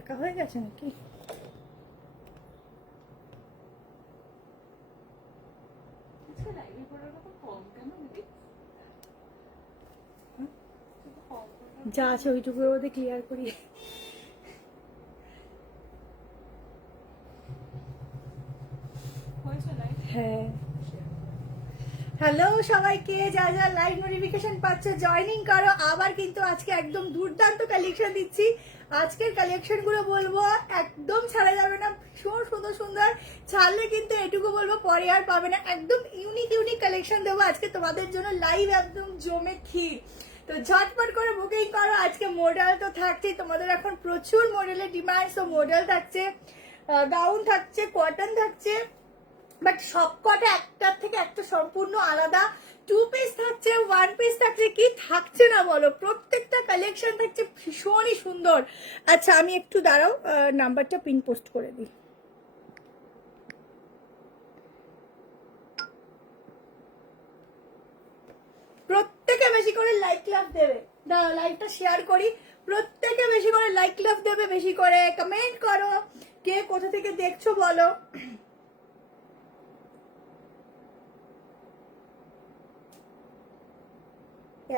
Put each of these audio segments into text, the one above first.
একা হয়ে গেছে নাকি? যা আছে ওইটুকু ওদের ক্লিয়ার করি। হ্যাঁ, হ্যালো সবাইকে, যা যা লাইভ নোটিফিকেশন পাচ্ছ জয়েনিং করো। আবার কিন্তু আজকে একদম দুর্দান্ত কালেকশন দিচ্ছি। আজকের কালেকশন গুলো বলবো একদম ছাড়া যাবে না, ভীষণ সুন্দর সুন্দর। ছাড়লে কিন্তু এটুকু বলবো পরে আর পাবে না। একদম ইউনিক ইউনিক কালেকশন দেবো আজকে তোমাদের জন্য, লাইভ একদম জমে ক্ষীর। তো ঝটপট করে বুকিং করো। আজকে মডেল তো থাকছে, তোমাদের এখন প্রচুর মডেলের ডিমান্ড। তো মডেল থাকছে, গাউন থাকছে, কটন থাকছে, বাট সবকটা একটার থেকে একটা সম্পূর্ণ আলাদা। 2 পিস থাকছে, 1 পিস থাকছে, কি থাকছে না বলো, প্রত্যেকটা কালেকশন থাকছে ভীষণই সুন্দর। আচ্ছা আমি একটু দাঁড়াও, নাম্বারটা পিন পোস্ট করে দিই। প্রত্যেকে বেশি করে লাইক লাভ দেবে, দাঁড়াও লাইভটা শেয়ার করি। প্রত্যেকে বেশি করে লাইক লাভ দেবে, বেশি করে কমেন্ট করো, কে কোথা থেকে দেখছো বলো।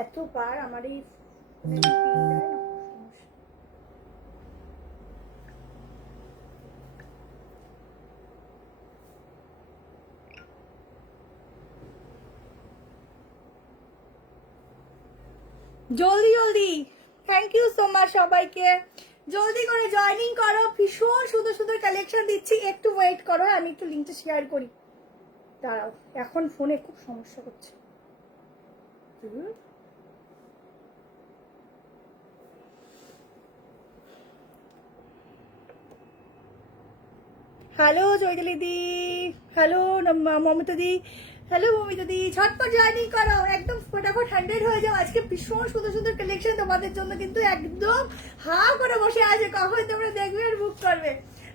এতবার আমার এই জলদি জলদি, থ্যাংক ইউ সো মাচ সবাইকে। জলদি করে জয়েনিং করো, ভীষণ সুন্দর সুন্দর কালেকশন দিচ্ছি। একটু ওয়েট করো, আমি একটু লিঙ্কটা শেয়ার করি। দাঁড়াও, এখন ফোনে খুব সমস্যা হচ্ছে। হ্যালো জয়দলি দি, হ্যালো মমিতা দি, হ্যালো মমিতা দি, ঝটপট জয়েনিং করো, একদম ফটাফট 100 হয়ে যাও। আজকে ভীষণ সুন্দর সুন্দর কালেকশন তোমাদের জন্য, কিন্তু একদম হা করে বসে আছে কখন তোমরা দেখবে আর বুক করবে।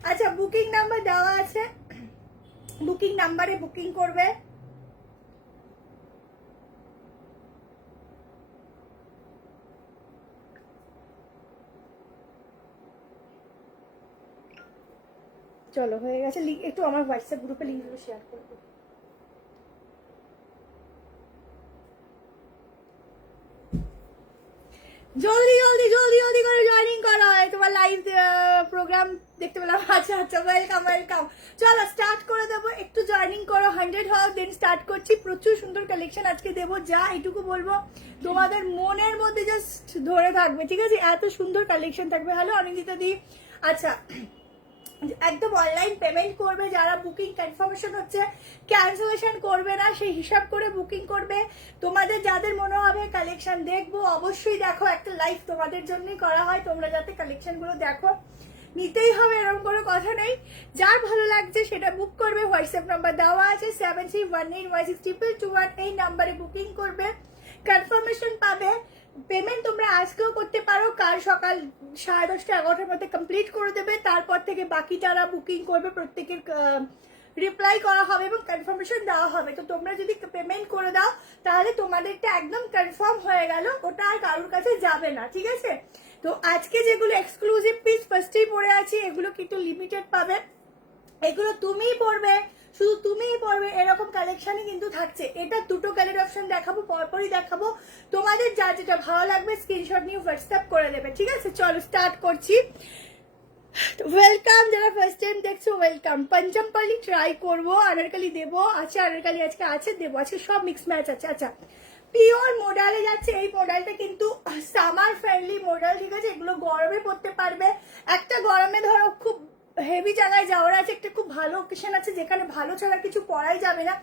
আচ্ছা বুকিং নাম্বার দেওয়া আছে, বুকিং নাম্বারে বুকিং করবে। চলো হয়ে গেছে, একটু আমার হোয়াটসঅ্যাপ গ্রুপে লিঙ্কগুলো শেয়ার করবো। জলদি জলদি জলদি জলদি করে জয়েনিং করো। তোমার লাইভ প্রোগ্রাম দেখতে পেলাম। আচ্ছা আচ্ছা, ওয়েলকাম ওয়েলকাম। চলো স্টার্ট করে দেবো, একটু জয়েনিং করো, 100 হও দেন স্টার্ট করছি। প্রচুর সুন্দর কালেকশন আজকে দেবো, যা এটুকু বলবো তোমাদের মনের মধ্যে জাস্ট ধরে থাকবে, ঠিক আছে? এত সুন্দর কালেকশন থাকবে। হ্যালো অনিন্দিতা দি। আচ্ছা একদম অনলাইন পেমেন্ট করবে, যারা বুকিং কনফার্মেশন হচ্ছে ক্যান্সেলেশন করবে না, সেই হিসাব করে বুকিং করবে। তোমাদের যাদের মনে হবে কালেকশন দেখবো, অবশ্যই দেখো, একটা লাইভ তোমাদের জন্যই করা হয়, তোমরা যাতে কালেকশনগুলো দেখো। নিতেই হবে এরকম কোনো কথা নেই, যার ভালো লাগছে সেটা বুক করবে। হোয়াটসঅ্যাপ নাম্বার দেওয়া আছে 7318162221, এই নাম্বারে বুকিং করবে, কনফার্মেশন পাবে। পেমেন্ট তোমরা আজকেও করতে পারো, কাল সকাল 10:30 11টার মধ্যে কমপ্লিট করে দেবে। তারপর থেকে বাকি যারা বুকিং করবে প্রত্যেকের রিপ্লাই করা হবে এবং কনফার্মেশন দেওয়া হবে। তো তোমরা যদি পেমেন্ট করে দাও তাহলে তোমাদেরটা একদম কনফার্ম হয়ে গেল, ওটা আর কারোর কাছে যাবে না, ঠিক আছে? তো আজকে যেগুলো এক্সক্লুসিভ পিস ফার্স্টেই পরে আছি, এগুলো কিন্তু লিমিটেড পাবে, এগুলো তুমিই পরবে, শুধু তুমিই পরবে, এরকম কালেকশনই কিন্তু থাকছে। এটা দুটো কালার অপশন দেখাবো, পরপরই দেখাবো, তোমাদের যা যেটা ভালো লাগবে স্ক্রিনশট নিয়ে হোয়াটসঅ্যাপ করে দেবে, ঠিক আছে? চলো স্টার্ট করছি। ওয়েলকাম, যারা ফার্স্ট টাইম দেখছো ওয়েলকাম। পঞ্চমপালি ট্রাই করবো, আনারকালি দেবো, আচ্ছা আনারকালি আজকে আছে, দেবো আজকে, সব মিক্স ম্যাচ আছে। আচ্ছা পিওর মডেলে যাচ্ছে, এই মডেলটা কিন্তু সামার ফ্রেন্ডলি মডেল, ঠিক আছে? এগুলো গরমে পরতে পারবে। একটা গরমে ধরো খুব হেভি জায়গায় যাওয়ার আছে, একটা খুব ভালো অকেশন আছে যেখানে ভালো ছাড়া কিছু পরাই যাবে না,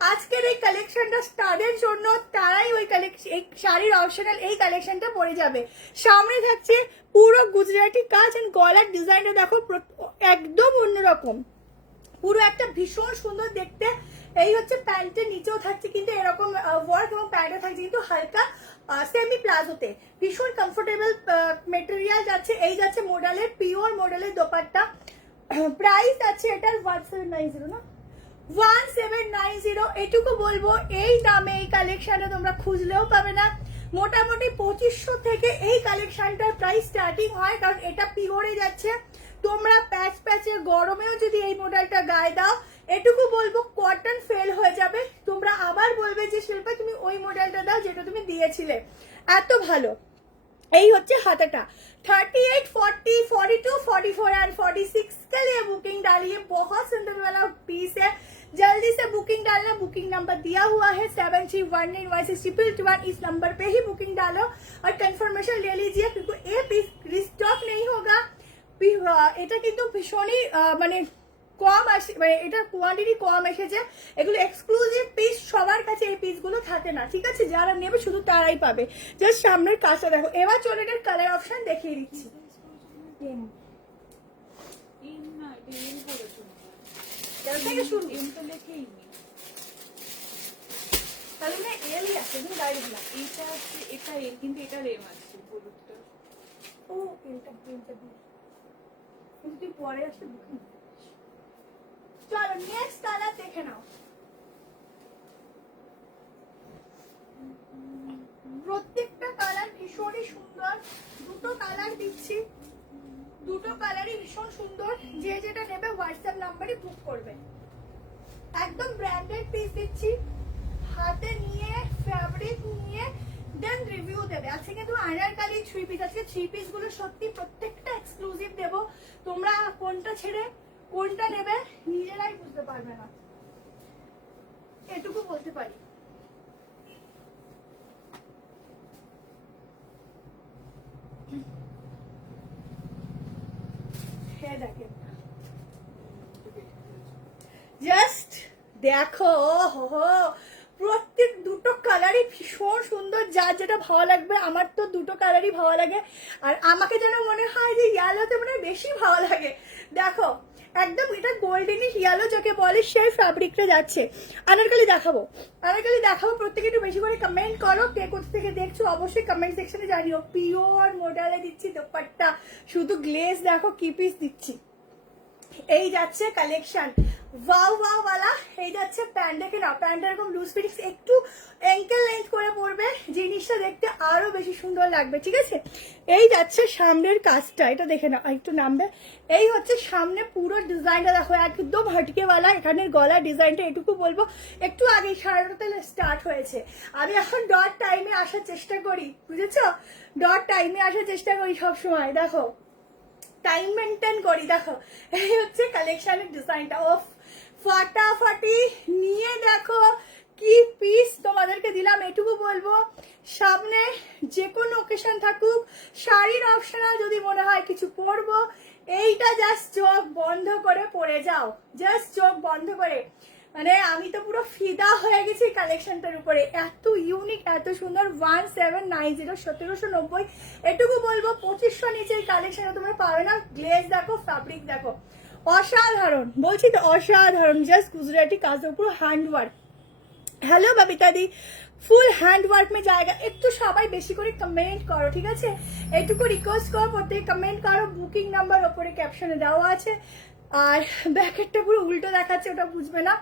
আজকের এই কালেকশনটা তাদের জন্য, তারাই ওই কালেকশন, এই শাড়ির অপশনাল এই কালেকশনটা পরে যাবে। সামনে থাকছে পুরো গুজরাটি কাজ, এন্ড গলার ডিজাইনটা দেখো একদম অন্যরকম, পুরো একটা ভীষণ সুন্দর দেখতে। এই হচ্ছে প্যান্টের নিচেও থাকছে কিন্তু এরকম ওয়ার্ক, এবং প্যান্টে থাকছে কিন্তু হালকা সেমি প্লাজোতে, ভীষণ কমফোর্টেবল মেটেরিয়াল যাচ্ছে। এই যাচ্ছে মডেলের, পিওর মডেলের দোপাট্টা। প্রাইস আছে এটার 1790 না, 1790। এটুকু বলবো এই দামে এই কালেকশনে তোমরা খুঁজলেও পাবে না। মোটামুটি 2500 থেকে এই কালেকশনটার প্রাইস স্টার্টিং হয়, কারণ এটা পিওরে যাচ্ছে। তোমরা প্যাচ প্যাচে গরমেও যদি এই মডেলটা গায়ে দাও, এটুকু বলবো কটন ফেল হয়ে যাবে, তোমরা আবার বলবে যে শিল্পা তুমি ওই মডেলটা দাও যেটা তুমি দিয়েছিলে, এত ভালো। এই হচ্ছে हाथाटा 38, 40, 42, 44 एंड 46 के लिए बुकिंग डालिए। बहुत सुंदर वाला पीस है, जल्दी से बुकिंग डालना। बुकिंग नंबर दिया हुआ है 731916 इस नंबर पे ही बुकिंग डालो और कंफर्मेशन ले लीजिए, क्योंकि ये पीस रिस्टॉक नहीं होगा। এটা কিন্তু ভীষণই মানে কম আসে, মানে এটার কোয়ান্টিটি কম এসেছে, এগুলো এক্সক্লুসিভ পিস, সবার কাছে এই পিসগুলো থাকে না, ঠিক আছে? যারা নেবে শুধু তারাই পাবে। জাস্ট সামনের কাজটা দেখো। এবার চলো এটার কালার অপশন দেখিয়ে দিচ্ছি। তাহলে এলই আছে, তুমি গাড়ি দিলাম এটা আছে, এটা এর, কিন্তু এটা রেম আছে হলুদটা। ও এটা কিন্তু তুই পরে আসতে বুকিং। চলো নেক্সট কালার দেখে নাও। প্রত্যেকটা কালার ভীষণই সুন্দর, দুটো কালার দিচ্ছি, দুটো কালারই ভীষণ সুন্দর। যে যেটা নেবে হোয়াটসঅ্যাপ নাম্বারে বুক করবে। একদম ব্র্যান্ডেড পিস দিচ্ছি, হাতে নিয়ে ফ্যাব্রিক নিয়ে দেন রিভিউ দেবে। আজকে কিন্তু আনারকলি 3 পিস, আজকে 3 পিস গুলো সত্যি প্রত্যেকটা এক্সক্লুসিভ দেবো। তোমরা কোনটা ছেড়ে কোনটা নেবে নিজেরাই বুঝতে পারবে না, এটুকু বলতে পারি। হ্যাঁ দেখেন, জাস্ট দেখো, প্রত্যেক দুটো কালারই ভীষণ সুন্দর, যার যেটা ভালো লাগবে। আমার তো দুটো কালারই ভালো লাগে, আর আমাকে যেন মনে হয় যে ইয়েলোতে মনে হয় বেশি ভালো লাগে। দেখো একদম এটা গোল্ডেনিশ ইয়েলো যাকে বলে, সেই ফ্যাব্রিকটা যাচ্ছে। আনারকলি দেখাবো, আনারকলি দেখাবো। প্রত্যেকে একটু বেশি করে কমেন্ট করো, কে কোথা থেকে দেখছো অবশ্যই কমেন্ট সেকশনে জানিও। পিওর মডেলে দিচ্ছি দোপাট্টা, শুধু গ্লেজ দেখো কি পিস দিচ্ছি। এই যাচ্ছে কালেকশন ওয়াও ওয়াও वाला। এই যাচ্ছে প্যান্ট, দেখে নাও প্যান্টটা এরকম লুজ ফিটিংস, একটু অ্যাঙ্কেল লেন্থ করে পরবে, জিনিসটা দেখতে আরো বেশি সুন্দর লাগবে, ঠিক আছে? এই যাচ্ছে সামনের কাজটা, এটা দেখে নাও, একটু নামবে। এই হচ্ছে সামনে পুরো ডিজাইনটা দেখো, একদম হটকে वाला। এখানের গলা ডিজাইনটা এটুকু বলবো একটু আগে 9:30 স্টার্ট হয়েছে। আমি এখন ডট টাইমে আসার চেষ্টা করি, বুঝেছো? ডট টাইমে আসার চেষ্টা করি সব সময়, দেখো টাইম মেনটেন করি। দেখো এই হচ্ছে কালেকশনের ডিজাইনটা, ও ফাটাফাটি নিয়ে দেখো কি পিস তোমাদেরকে দিলাম। এটুকু বলবো সামনে যে কোনো ওকেশন থাকুক, শাড়ির অপশনাল যদি মনে হয় কিছু পরবো, এইটা জাস্ট চোখ বন্ধ করে পরে যাও, জাস্ট চোখ বন্ধ করে। মানে আমি তো পুরো ফিদা হয়ে গেছি কালেকশনটার উপরে, এত ইউনিক এত সুন্দর। 1790 1790, এটুকু বলবো 2500 নিচে কালেকশন তোমরা পাবে না। গ্লেজ দেখো, ফ্যাব্রিক দেখো, অসাধারণ বলছি তো, অসাধারণ। জাস্ট গুজরাটি কাজ, পুরো হ্যান্ডওয়ার্ক। হ্যালো ববিতা দি, ফুল হ্যান্ডওয়ার্ক মে জায়গা। একটু সবাই বেশি করে কমেন্ট করো, ঠিক আছে? এইটুকু রিকোয়েস্ট করো, প্রত্যেকে কমেন্ট করো। বুকিং নাম্বার ওপরে ক্যাপশনে দেওয়া আছে, আর ব্যাকেটটা পুরো উল্টো দেখাচ্ছে, ওটা বুঝবে না।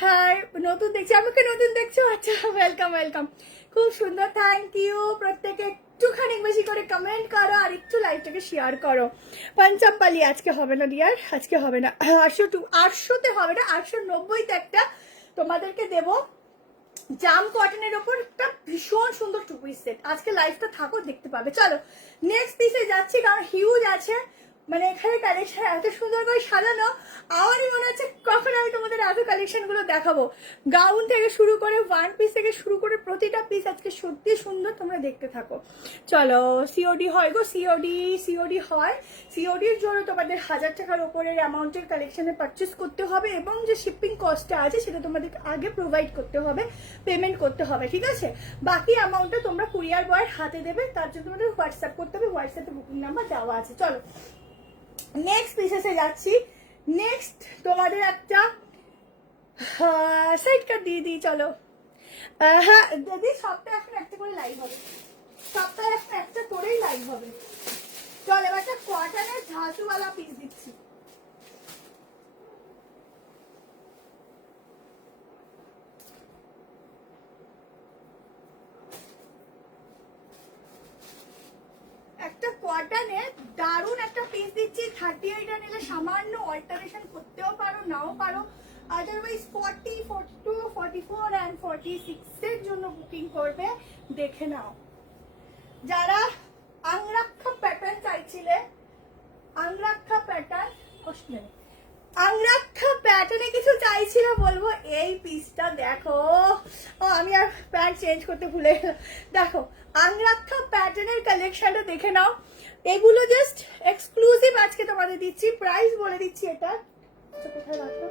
হ্যাঁ নতুন দেখছি, আমাকে নতুন দেখছো, আচ্ছা ওয়েলকাম ওয়েলকাম, খুব সুন্দর, থ্যাংক ইউ। প্রত্যেকে একটুখানি বেশি করে কমেন্ট করো আর একটু লাইভটাকে শেয়ার করো। পঞ্চমপালি আজকে হবে না ডিয়ার, আজকে হবে না। 800তে হবে না, 890তে একটা তোমাদেরকে দেবো জাম কটনের ওপর একটা ভীষণ সুন্দর 2 পিস সেট। আজকে লাইভটা থাকো, দেখতে পাবে। চলো নেক্সট পিসে যাচ্ছি, কারণ হিউজ আছে। মানে এখানে কালেকশন এত সুন্দর করে সাজানো, আমারই মনে হচ্ছে কখন আমি তোমাদের এত কালেকশন গুলো দেখাবো। গাউন থেকে শুরু করে, 1 পিস থেকে শুরু করে প্রতিটা পিস আজকে সত্যি সুন্দর, তোমরা দেখতে থাকো। চলো সিওডি হয় গো, সিওডি হয়। সিওডির জন্য তোমাদের 1000 টাকার উপরের অ্যামাউন্টের কালেকশনে পারচেস করতে হবে, এবং যে শিপিং কস্টটা আছে সেটা তোমাদের আগে প্রোভাইড করতে হবে, পেমেন্ট করতে হবে, ঠিক আছে? বাকি অ্যামাউন্টটা তোমরা কুরিয়ার বয়ের হাতে দেবে, তার জন্য তোমাদের হোয়াটসঅ্যাপ করতে হবে, হোয়াটসঅ্যাপে বুকিং নাম্বার দেওয়া আছে। চলো নেক্সট পিসেসে যাচ্ছি। নেক্সট তোমাদের একটা সাইড কাট দিয়ে দিই, চলো। হ্যাঁ দিদি, সপ্তাহে এখন একটা করে লাইভ হবে, সপ্তাহে এখন একটা করেই লাইভ হবে। চল এবার একটা কটনের ঝাঁচুওয়ালা পিস দিচ্ছি। সামান্য অল্টারেশন করতেও পারো, নাও পারো। আদারওয়াইজ 40, 42, 44 অ্যান্ড 46 এর জন্য বুকিং করবে, দেখে নাও। যারা আংরাক্ষা প্যাটার্ন চাইছিলে, আংরাক্ষা প্যাটার্ন, আংরাক্ষা প্যাটার্নে কিছু চাইছিল, বলবো এই পিসটা দেখো। ও আমি আর প্যান্ট চেঞ্জ করতে ভুলে গেলাম। দেখো আংরাক্ষা প্যাটার্নের কালেকশনটা দেখে নাও। এগুলো জাস্ট এক্সক্লুসিভ আজকে তোমাদের দিচ্ছি, প্রাইস বলে দিচ্ছি। এটা কোথায় রাখো,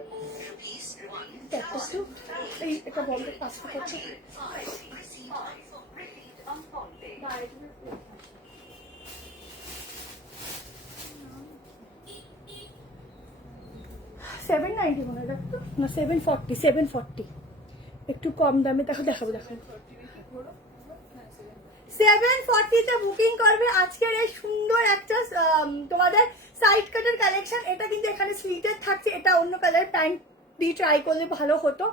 এই এটা বলতে 500 করছে। 790 মনে হয়, দেখো না 740, 740 একটু কম দামে। দেখো দেখাবো, দেখো 740 তে বুকিং করবে। আজকের এই সুন্দর একটা তোমাদের সাইড কাটের কালেকশন। এটা কিন্তু এখানে স্লিটেড থাকছে, এটা অন্য কালার প্যান্ট দিয়ে ট্রাই করলে ভালো হতো।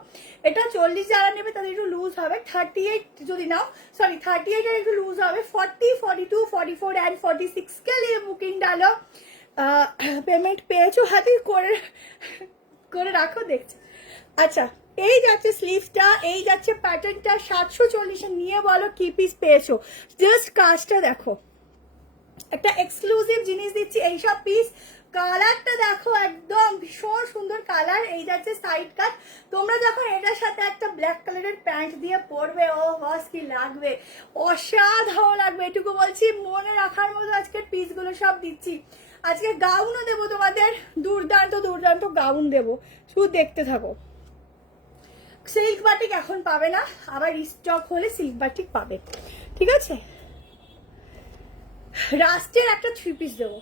এটা 40 যারা নেবে তাদের একটু লুজ হবে, 38 যদি নাও, সরি 38 এর একটু লুজ হবে। 40, 42, 44 অ্যান্ড 46 के लिए বুকিং ডালো। পেমেন্ট পেয়েছো হাতে করে রাখো, দেখছি। আচ্ছা এই যাচ্ছে স্লিভসটা, এই যাচ্ছে প্যাটার্নটা। 740 নিয়ে বলো কি পিস পেয়েছো। জাস্ট কাজটা দেখো, একটা এক্সক্লুসিভ জিনিস দিচ্ছি। এইসব পিস কালারটা দেখো, একদম ভীষণ সুন্দর কালার। এই যাচ্ছে সাইড কাট। তোমরা যখন এটার সাথে একটা ব্ল্যাক কালারের প্যান্ট দিয়ে পরবে, ও বাস কি লাগবে, অসাধারণ লাগবে, এটুকু বলছি। মনে রাখার মতো আজকের পিসগুলো সব দিচ্ছি। আজকে গাউনও দেবো তোমাদের, দুর্দান্ত দুর্দান্ত গাউন দেবো, শুধু দেখতে থাকো। সিল্ক বাটিক এখন পাবে না, আবার স্টক হলে সিল্ক বাটিক পাবে, ঠিক আছে। রাস্টের একটা 3 পিস দেবো,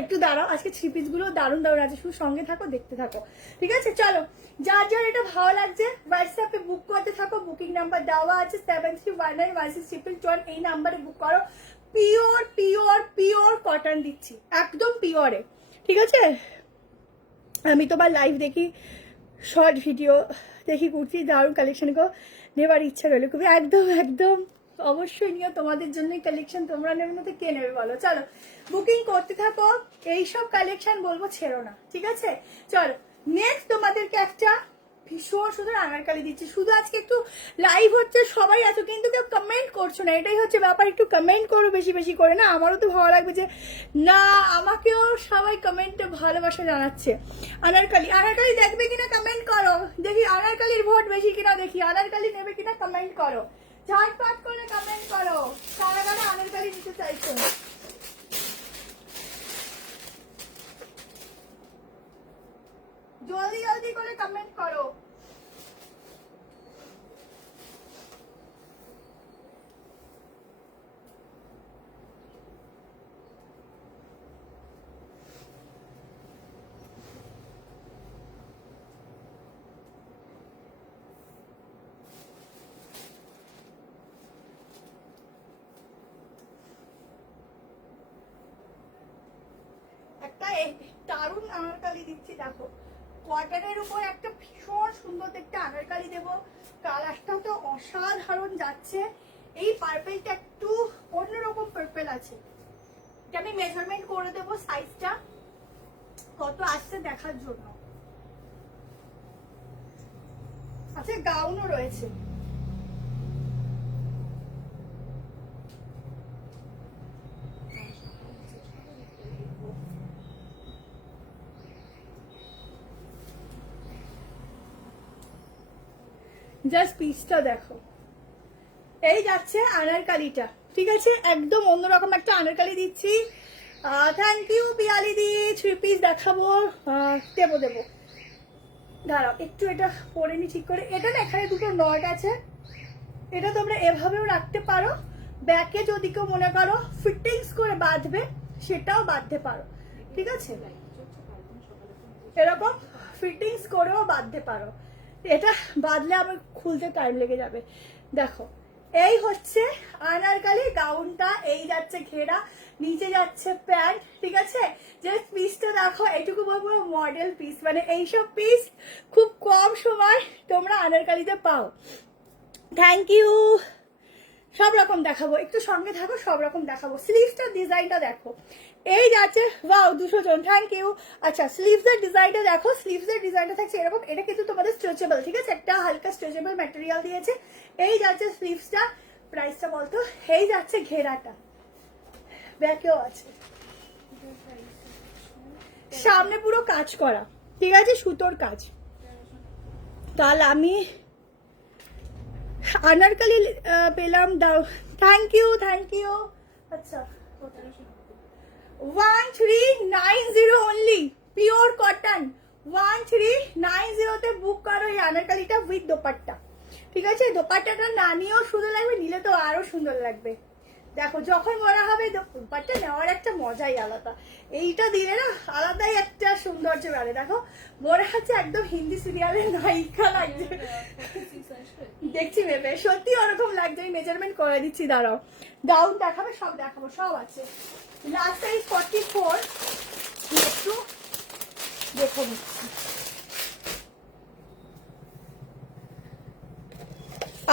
একটু দাঁড়াও। আজকে 3 পিসগুলো দারুণ দারুণ আছে, শুধু সঙ্গে থাকো, দেখতে থাকো, ঠিক আছে। চলো যার যার এটা ভালো লাগছে হোয়াটসঅ্যাপে বুক করতে থাকো। বুকিং নাম্বার দেওয়া আছে 73191621, এই নাম্বারে বুক করো। পিওর পিওর পিওর কটন দিচ্ছি, একদম পিওরে, ঠিক আছে। আমি তোমার লাইভ দেখি, শর্ট ভিডিও দেখি, কুর্তি দারুণ কালেকশন গো, নেবার ইচ্ছা রইল খুবই। একদম একদম অবশ্যই নিও, তোমাদের জন্যই কালেকশন, তোমরা নেবে না তো কে নেবে বলো। চলো বুকিং করতে থাকো, এইসব কালেকশন বলবো ছেড়ো না, ঠিক আছে। চলো নেক্সট তোমাদেরকে একটা ভীষণ সুন্দর আনারকালি দিচ্ছি। শুধু আজকে একটু লাইভ হচ্ছে, সবাই আছো কিন্তু কেউ কমেন্ট করছো না, এটাই হচ্ছে ব্যাপার। একটু কমেন্ট করো বেশি বেশি করে, না আমারও তো ভালো লাগবে যে না আমাকেও সবাই কমেন্টে ভালোবাসা জানাচ্ছে। আনারকালি, আনারকালি দেখবে কিনা কমেন্ট করো, দেখি আনারকালির ভোট বেশি কিনা, দেখি আনারকালি নেবে কিনা কমেন্ট করো, ঝটপট করে কমেন্ট করো। কারা কারা আনারকালি নিতে চাইছো, জলদি জলদি করে কমেন্ট করো। একটা দারুণ আনারকালি দিচ্ছি, দেখো কটনের উপর একটা ভীষণ সুন্দর দেখতে আনারকালি দেবো। কালারটাও তো অসাধারণ যাচ্ছে। এই পার্পেলটা একটু অন্যরকম পার্পেল আছে, এটা আমি মেজারমেন্ট করে দেবো সাইজটা কত আসছে দেখার জন্য। আচ্ছা গাউনও রয়েছে, জাস্ট পিসটা দেখো। এই যাচ্ছে আনারকালিটা, ঠিক আছে, একদম অন্যরকম একটা আনারকালি দিচ্ছি। থ্যাংক ইউ পিয়ালি দি। 3 পিস দেখাবো, দেবো দেবো, দাঁড়াও একটু এটা পরে নি ঠিক করে। এটা না এখানে দুটো নট আছে, এটা তোমরা এভাবেও রাখতে পারো। ব্যাকে যদি কেউ মনে করো ফিটিংস করে বাঁধবে সেটাও বাঁধতে পারো, ঠিক আছে, এরকম ফিটিংস করেও বাঁধতে পারো। এটা বাঁধলে আমার খুলতে টাইম লেগে যাবে। দেখো এই হচ্ছে আনারকালি গাউনটা, এই যাচ্ছে ঘেরা, নিচে যাচ্ছে প্যান্ট, ঠিক আছে। জাস্ট পিসটা দেখো, এইটুকু বলবো মডেল পিস, মানে এইসব পিস খুব কম সময় তোমরা আনারকালিতে পাও। Thank you. সব রকম দেখাবো, একটু সঙ্গে থাকো, সব রকম দেখাবো। স্লিভসটার ডিজাইনটা দেখো, এই যাচ্ছে ওয়াও 200 জন, থ্যাংক ইউ। আচ্ছা স্লিভস এর ডিজাইনটা দেখো, স্লিভস এর ডিজাইনটা থাকছে এরকম, এটা কিন্তু তোমাদের স্ট্রেচেবল, ঠিক আছে, একটা হালকা স্ট্রেচেবল ম্যাটেরিয়াল দিয়েছে। এই যাচ্ছে স্লিভসটা, প্রাইসটা বলতো। এই যাচ্ছে ঘেরাটা, ব্যাকেও আছে, সামনে পুরো কাজ করা, ঠিক আছে, সুতোর কাজ। তাহলে আমি আনারকলি পেলাম, দাও, থ্যাংক ইউ থ্যাংক ইউ। আচ্ছা 1390 অনলি, পিওর কটন 1390 তে বুক করো এই আনারকলিটা উইথ দোপাট্টা, ঠিক আছে। দোপাট্টাটা না নিয়েও সুন্দর লাগবে, নিলে তো আরো সুন্দর লাগবে। দেখো যখন মনে হবে দোপাট্টা নেওয়ার একটা মজাই আলাদা, এইটা দিলে না আলাদাই একটা সৌন্দর্য বাড়ে। দেখো মনে হচ্ছে একদম হিন্দি সিরিয়ালের নায়িকা লাগছে, দেখছি ভেবে সত্যি ওরকম লাগছে। আমি মেজারমেন্ট করে দিচ্ছি, দাঁড়াও। গাউন দেখাবে, সব দেখাবো, সব আছে। লাস্ট সাইজ 44, একটু দেখো নিচ্ছি।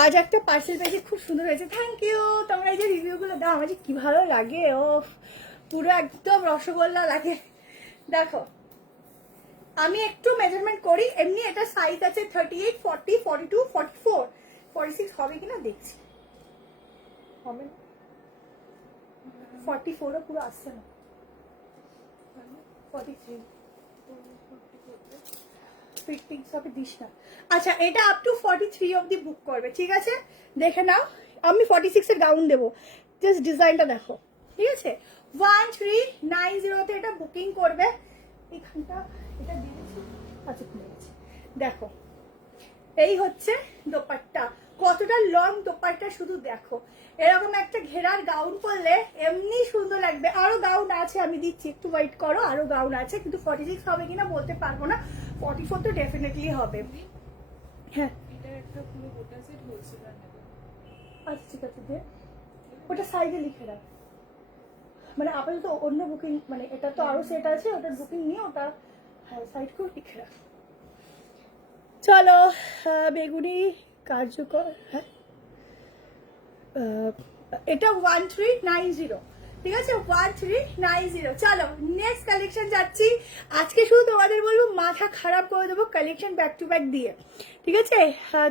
আজ একটা পার্সেল পেয়েছি, খুব সুন্দর হয়েছে, থ্যাংক ইউ। তোমরা এই যে রিভিউগুলো দাও, আমার যে কি ভালো লাগে, ও পুরো একদম রসগোল্লা লাগে। দেখো আমি একটু মেজারমেন্ট করি, এমনি এটা সাইজ আছে 38, 40, 42, 44, 46 হবে কিনা দেখছি, হবে না, 44ও পুরো আসছে না, 43 ফিটিংস হবে দিস না। আচ্ছা এটা আপ টু 43 অবধি বুক করবে, ঠিক আছে, দেখে নাও। আমি 46 এর গাউন দেবো, জাস্ট ডিজাইনটা দেখো, ঠিক আছে। 1390 তে এটা বুকিং করবে। এখানটা এটা দিয়েছি, আচ্ছা খুলে গেছে, দেখো এই হচ্ছে দোপাট্টা, কতটা লং দোপাট্টা শুধু দেখো। এরকম একটা ঘেরার গাউন পরলে এমনি সুন্দর লাগবে। আরো গাউন আছে, আমি দিচ্ছি, একটু ওয়েট করো, আরো গাউন আছে, কিন্তু 46 হবে কিনা বলতে পারবো না, 44 তো ডেফিনেটলি হবে। হ্যাঁ এটা একটা পুরো গোটা সেট হোলসেলার নেবে। আচ্ছা ঠিক আছে, দে ওটা সাইডে লিখে রাখ, মানে আপাতত অন্য বুকিং, মানে এটা তো আরো সেট আছে, ওটার বুকিং নিয়ে ওটা হ্যাঁ সাইড করে লিখে রাখ। চলো বেগুনি কার্যকর, হ্যাঁ এটা 1390, ঠিক আছে, 1390। চলো নেক্সট কালেকশন যাচ্ছি। আজকে শুধু তোমাদের বলবো মাথা খারাপ করে দেবো কালেকশন ব্যাক টু ব্যাক দিয়ে, ঠিক আছে।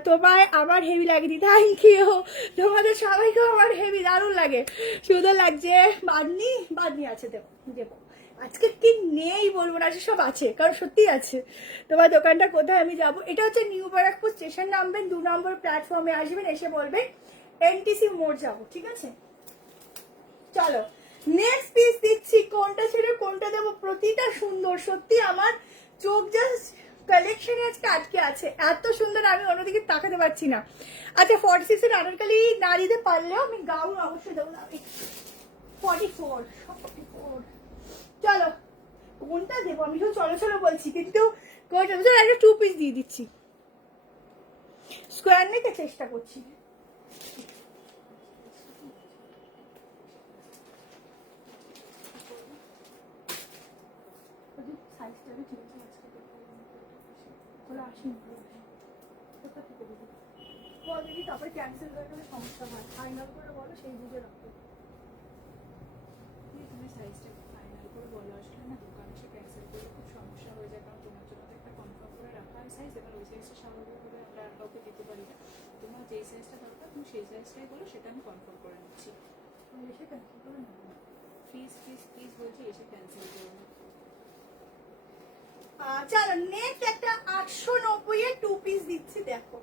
তোমায় আমার হেভি লাগেনি, থ্যাংক ইউ। তোমাদের সবাইকেও আমার হেভি দারুণ লাগে, সুন্দর লাগছে। বাদনি আছে, দেবো দেবো আজকে কি নেই বলবো না, সব আছে, কারণ সত্যি আছে। তোমার দোকানটা কোথায় আমি যাব, এটা হচ্ছে নিউ ব্যারাকপুর স্টেশন, নামবেন 2 নম্বর প্ল্যাটফর্মে, আসবেন, এসে বলবেন এনটিসি মোড় যাবো, ঠিক আছে। চলো নেক্সট পিস দিচ্ছি, কোনটা ছেড়ে কোনটা দেবো, প্রতিটা সুন্দর, সত্যি আমার চোখ জাস্ট কালেকশনে আজকে আটকে আছে, এত সুন্দর, আমি অন্যদিকে তাকাতে পারছি না। আচ্ছা 46 এর আনারকলি না দিতে পারলেও আমি গাউন অবশ্যই দেবো, 44, 44। চলো কোনটা দেবো, আমি শুধু চলো চলো বলছি, কিন্তু একটা 2 পিস দিয়ে দিচ্ছি, স্কোয়ার নিতে চেষ্টা করছি। তারপরে ক্যান্সেল হয়ে গেলে সমস্যা হয়, ফাইনাল করে বলো, সেই বুঝে রাখো। তুমি সাইজটা ফাইনাল করে বলো, আসলে না দোকানে এসে ক্যান্সেল করলে খুব সমস্যা হয়ে যায়, কারণ তোমার জন্য তো একটা কনফার্ম করে রাখা হয় সাইজ, এবার ওই সাইজটা স্বাভাবিকভাবে আমরা আর কাউকে দিতে পারি না। তোমার যেই সাইজটা দরকার তুমি সেই সাইজটাই বলো, সেটা আমি কনফার্ম করে নিচ্ছি। এসে ক্যান্সেল করে নেবো, প্লিজ প্লিজ প্লিজ বলছি, এসে ক্যান্সেল করো না। চলো নেক্সট একটা 890 এর 2 পিস দিচ্ছি, দেখো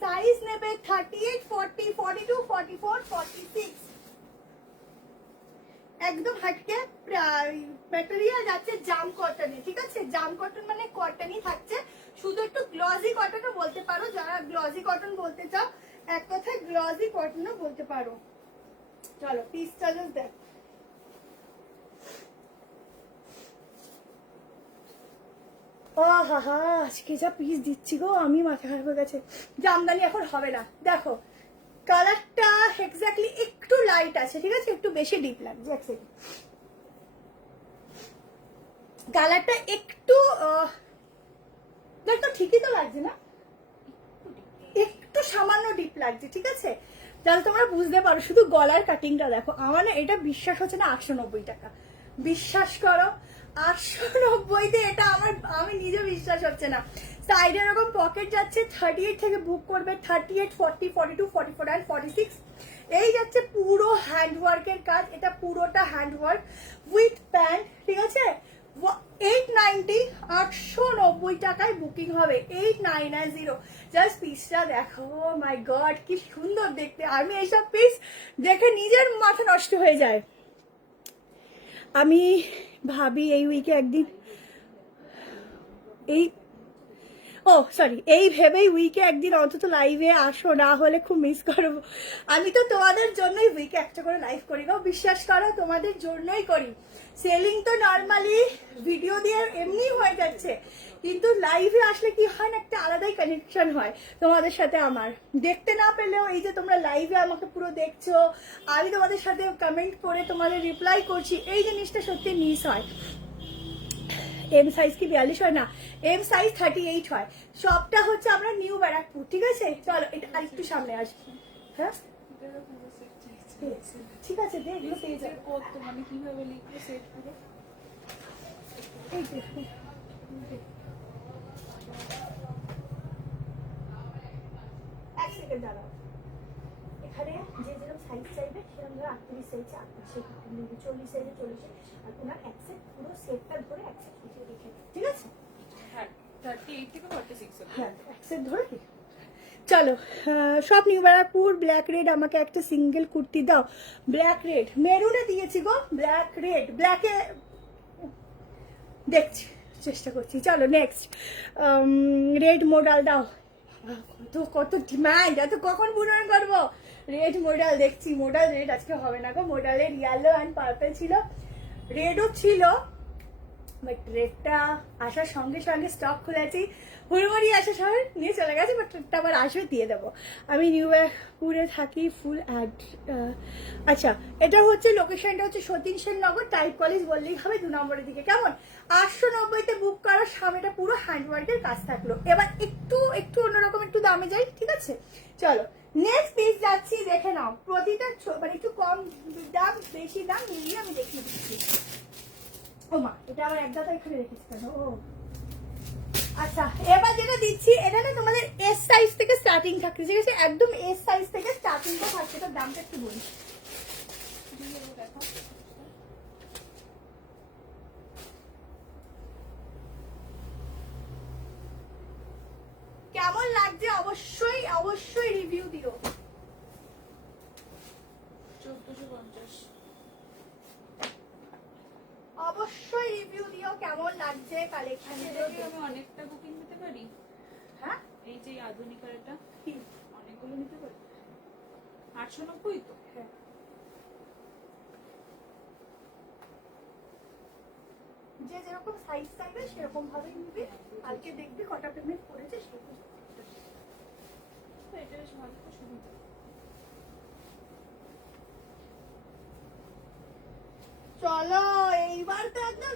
সাইজ নেবে 38, 40, 42, 44, 46, একদম হাটকে ম্যাটেরিয়াল যাচ্ছে জাম কটনে, ঠিক আছে। জাম কটন মানে কটনই থাকছে, শুধু একটু গ্লজি কটনও বলতে পারো, যারা গ্লজি কটন বলতে চাও, এক কথায় গ্লজি কটনও বলতে পারো। চলো পিস চার্জেস দেখ, আজকে যা পিস দিচ্ছি গো, আমি মাথা খারাপ হয়ে গেছে। জামদানি এখন হবে না, দেখো কালারটা এক্স্যাক্টলি একটু লাইট আছে, ঠিক আছে, একটু বেশি ডিপ লাগছে, এক সেকেন্ড, কালারটা একটু দেখো ঠিকই তো লাগছে না, একটু সামান্য ডিপ লাগছে, ঠিক আছে। যাতে তোমরা বুঝতে পারো। শুধু গলার কাটিংটা দেখো, আমার না এটা বিশ্বাস হচ্ছে না 890 টাকা। বিশ্বাস করো 890-তে এটা আমি নিজে বিশ্বাস হচ্ছে না। সাইডে এরকম পকেট যাচ্ছে, 38 থেকে বুক করবে, 38, 40, 42, 44 and 46। এই যাচ্ছে পুরো হ্যান্ডওয়ার্কের কাজ, এটা পুরোটা হ্যান্ডওয়ার্ক উইথ প্যান্ট, ঠিক আছে। 890, 890 টাকায় বুকিং হবে, 890। জাস্ট পিসটা দেখো, মাই গড কি সুন্দর দেখতে। আমি এইসব পিস দেখে নিজের মাথা নষ্ট হয়ে যায়। আমি ভাবি এই উইকে একদিন এই ভেবেই উইকে একদিন অন্তত লাইভে আসো, না হলে খুব মিস করবো। আমি তো তোমাদের জন্যই উইকে একটা করে লাইভ করি গো, বিশ্বাস করো তোমাদের জন্যই করি। সেলিং তো নর্মালি ভিডিও দিয়ে এমনি হয়ে যাচ্ছে, কিন্তু লাইভে আসলে কি হয় না, একটা আলাদাই কানেকশন হয় তোমাদের সাথে আমার। দেখতে না পেলেও এই যে তোমরা লাইভে আমাকে পুরো দেখছো, আমি তোমাদের সাথে কমেন্ট করে তোমাদের রিপ্লাই করছি, এই জিনিসটা সত্যি মিস হয়। এম সাইজ কি 42 হয় না, এম সাইজ 38 হয়। সবটা হচ্ছে আমরা নিউ ব্যারাকপুর, ঠিক আছে। চলো এটা আরেকটু সামনে আসি। হ্যাঁ ঠিক আছে, দে এগুলো পেয়ে যাবে। মানে কিভাবে লিখবো সেট করে? এই যে এক সেকেন্ড দাঁড়াও, এখানে যে যেরকম সাইজ চাইবে সেরকম ধরে 38 সাইজে 38, 40 সাইজে 40, আর ওনার এক সেট পুরো সেটটা ধরে এক সেট উঠিয়ে রেখে, ঠিক আছে। হ্যাঁ 38 থেকে 46 হ্যাঁ এক সেট ধরে রেখে। চলো সব নিউ ব্যারাকপুর। ব্ল্যাক রেড আমাকে একটা সিঙ্গেল কুর্তি দাও। ব্ল্যাক রেড, মেরুনে দিয়েছি গো, ব্ল্যাক রেড, ব্ল্যাকে দেখছি, চেষ্টা করছি। চলো নেক্সট, রেড মডাল দাও। কত কত ডিমান্ড, এত কখন পূরণ করবো? রেড মডাল দেখছি, মডাল রেড আজকে হবে না গো। মডালের ইয়েলো অ্যান্ড পার্পল ছিল, রেডও ছিল, বাট রেডটা আসার সঙ্গে সঙ্গে স্টক খুলেছি, হুড়মুড়ি আসার সময় নিয়ে চলে গেছে, বাট রেডটা আবার আসবে, দিয়ে দেবো। আমি নিউ ব্যারাকপুরে থাকি, ফুল অ্যাড। আচ্ছা, এটা হচ্ছে লোকেশনটা হচ্ছে সতীন সেননগর, টাইপ কলেজ বললেই হবে, 2 নম্বরের দিকে। কেমন? 890-তে বুক করার সামনেটা পুরো হ্যান্ডওয়ার্কের কাজ থাকলো। এবার একটু অন্যরকম একটু দামে যাই, ঠিক আছে। চলো নেক্সট পিস যাচ্ছি, দেখে নাও। প্রতিটা মানে একটু কম দাম বেশি দাম মিলিয়ে আমি দেখিয়ে দিচ্ছি। ও মা, এটা আবার এক দাদা এখানে রেখেছি কেন? ও আচ্ছা, এবার যেটা দিচ্ছি এটা না তোমাদের এস সাইজ থেকে স্টার্টিং থাকছে, ঠিক আছে। একদম এস সাইজ থেকে স্টার্টিংটা থাকছে। এটার দামটা একটু বলি। কেমন লাগছে অবশ্যই অবশ্যই রিভিউ দিও। 1450। অবশ্যই রিভিউ দিও কেমন লাগছে কালেকশন। আমি অনেকটা বুকিং দিতে পারি? হ্যাঁ, এই যে আধুনিকার এটা অনেকগুলো নিতে পারি। 890 তো। হ্যাঁ, যে যেরকম সাইজ চাইবে সেরকম ভাবে নিবি। কালকে দেখবি কটা পেমেন্ট করেছে সেরকম। এটা বেশ ভালো সুবিধা। চলো এইবার তো একদম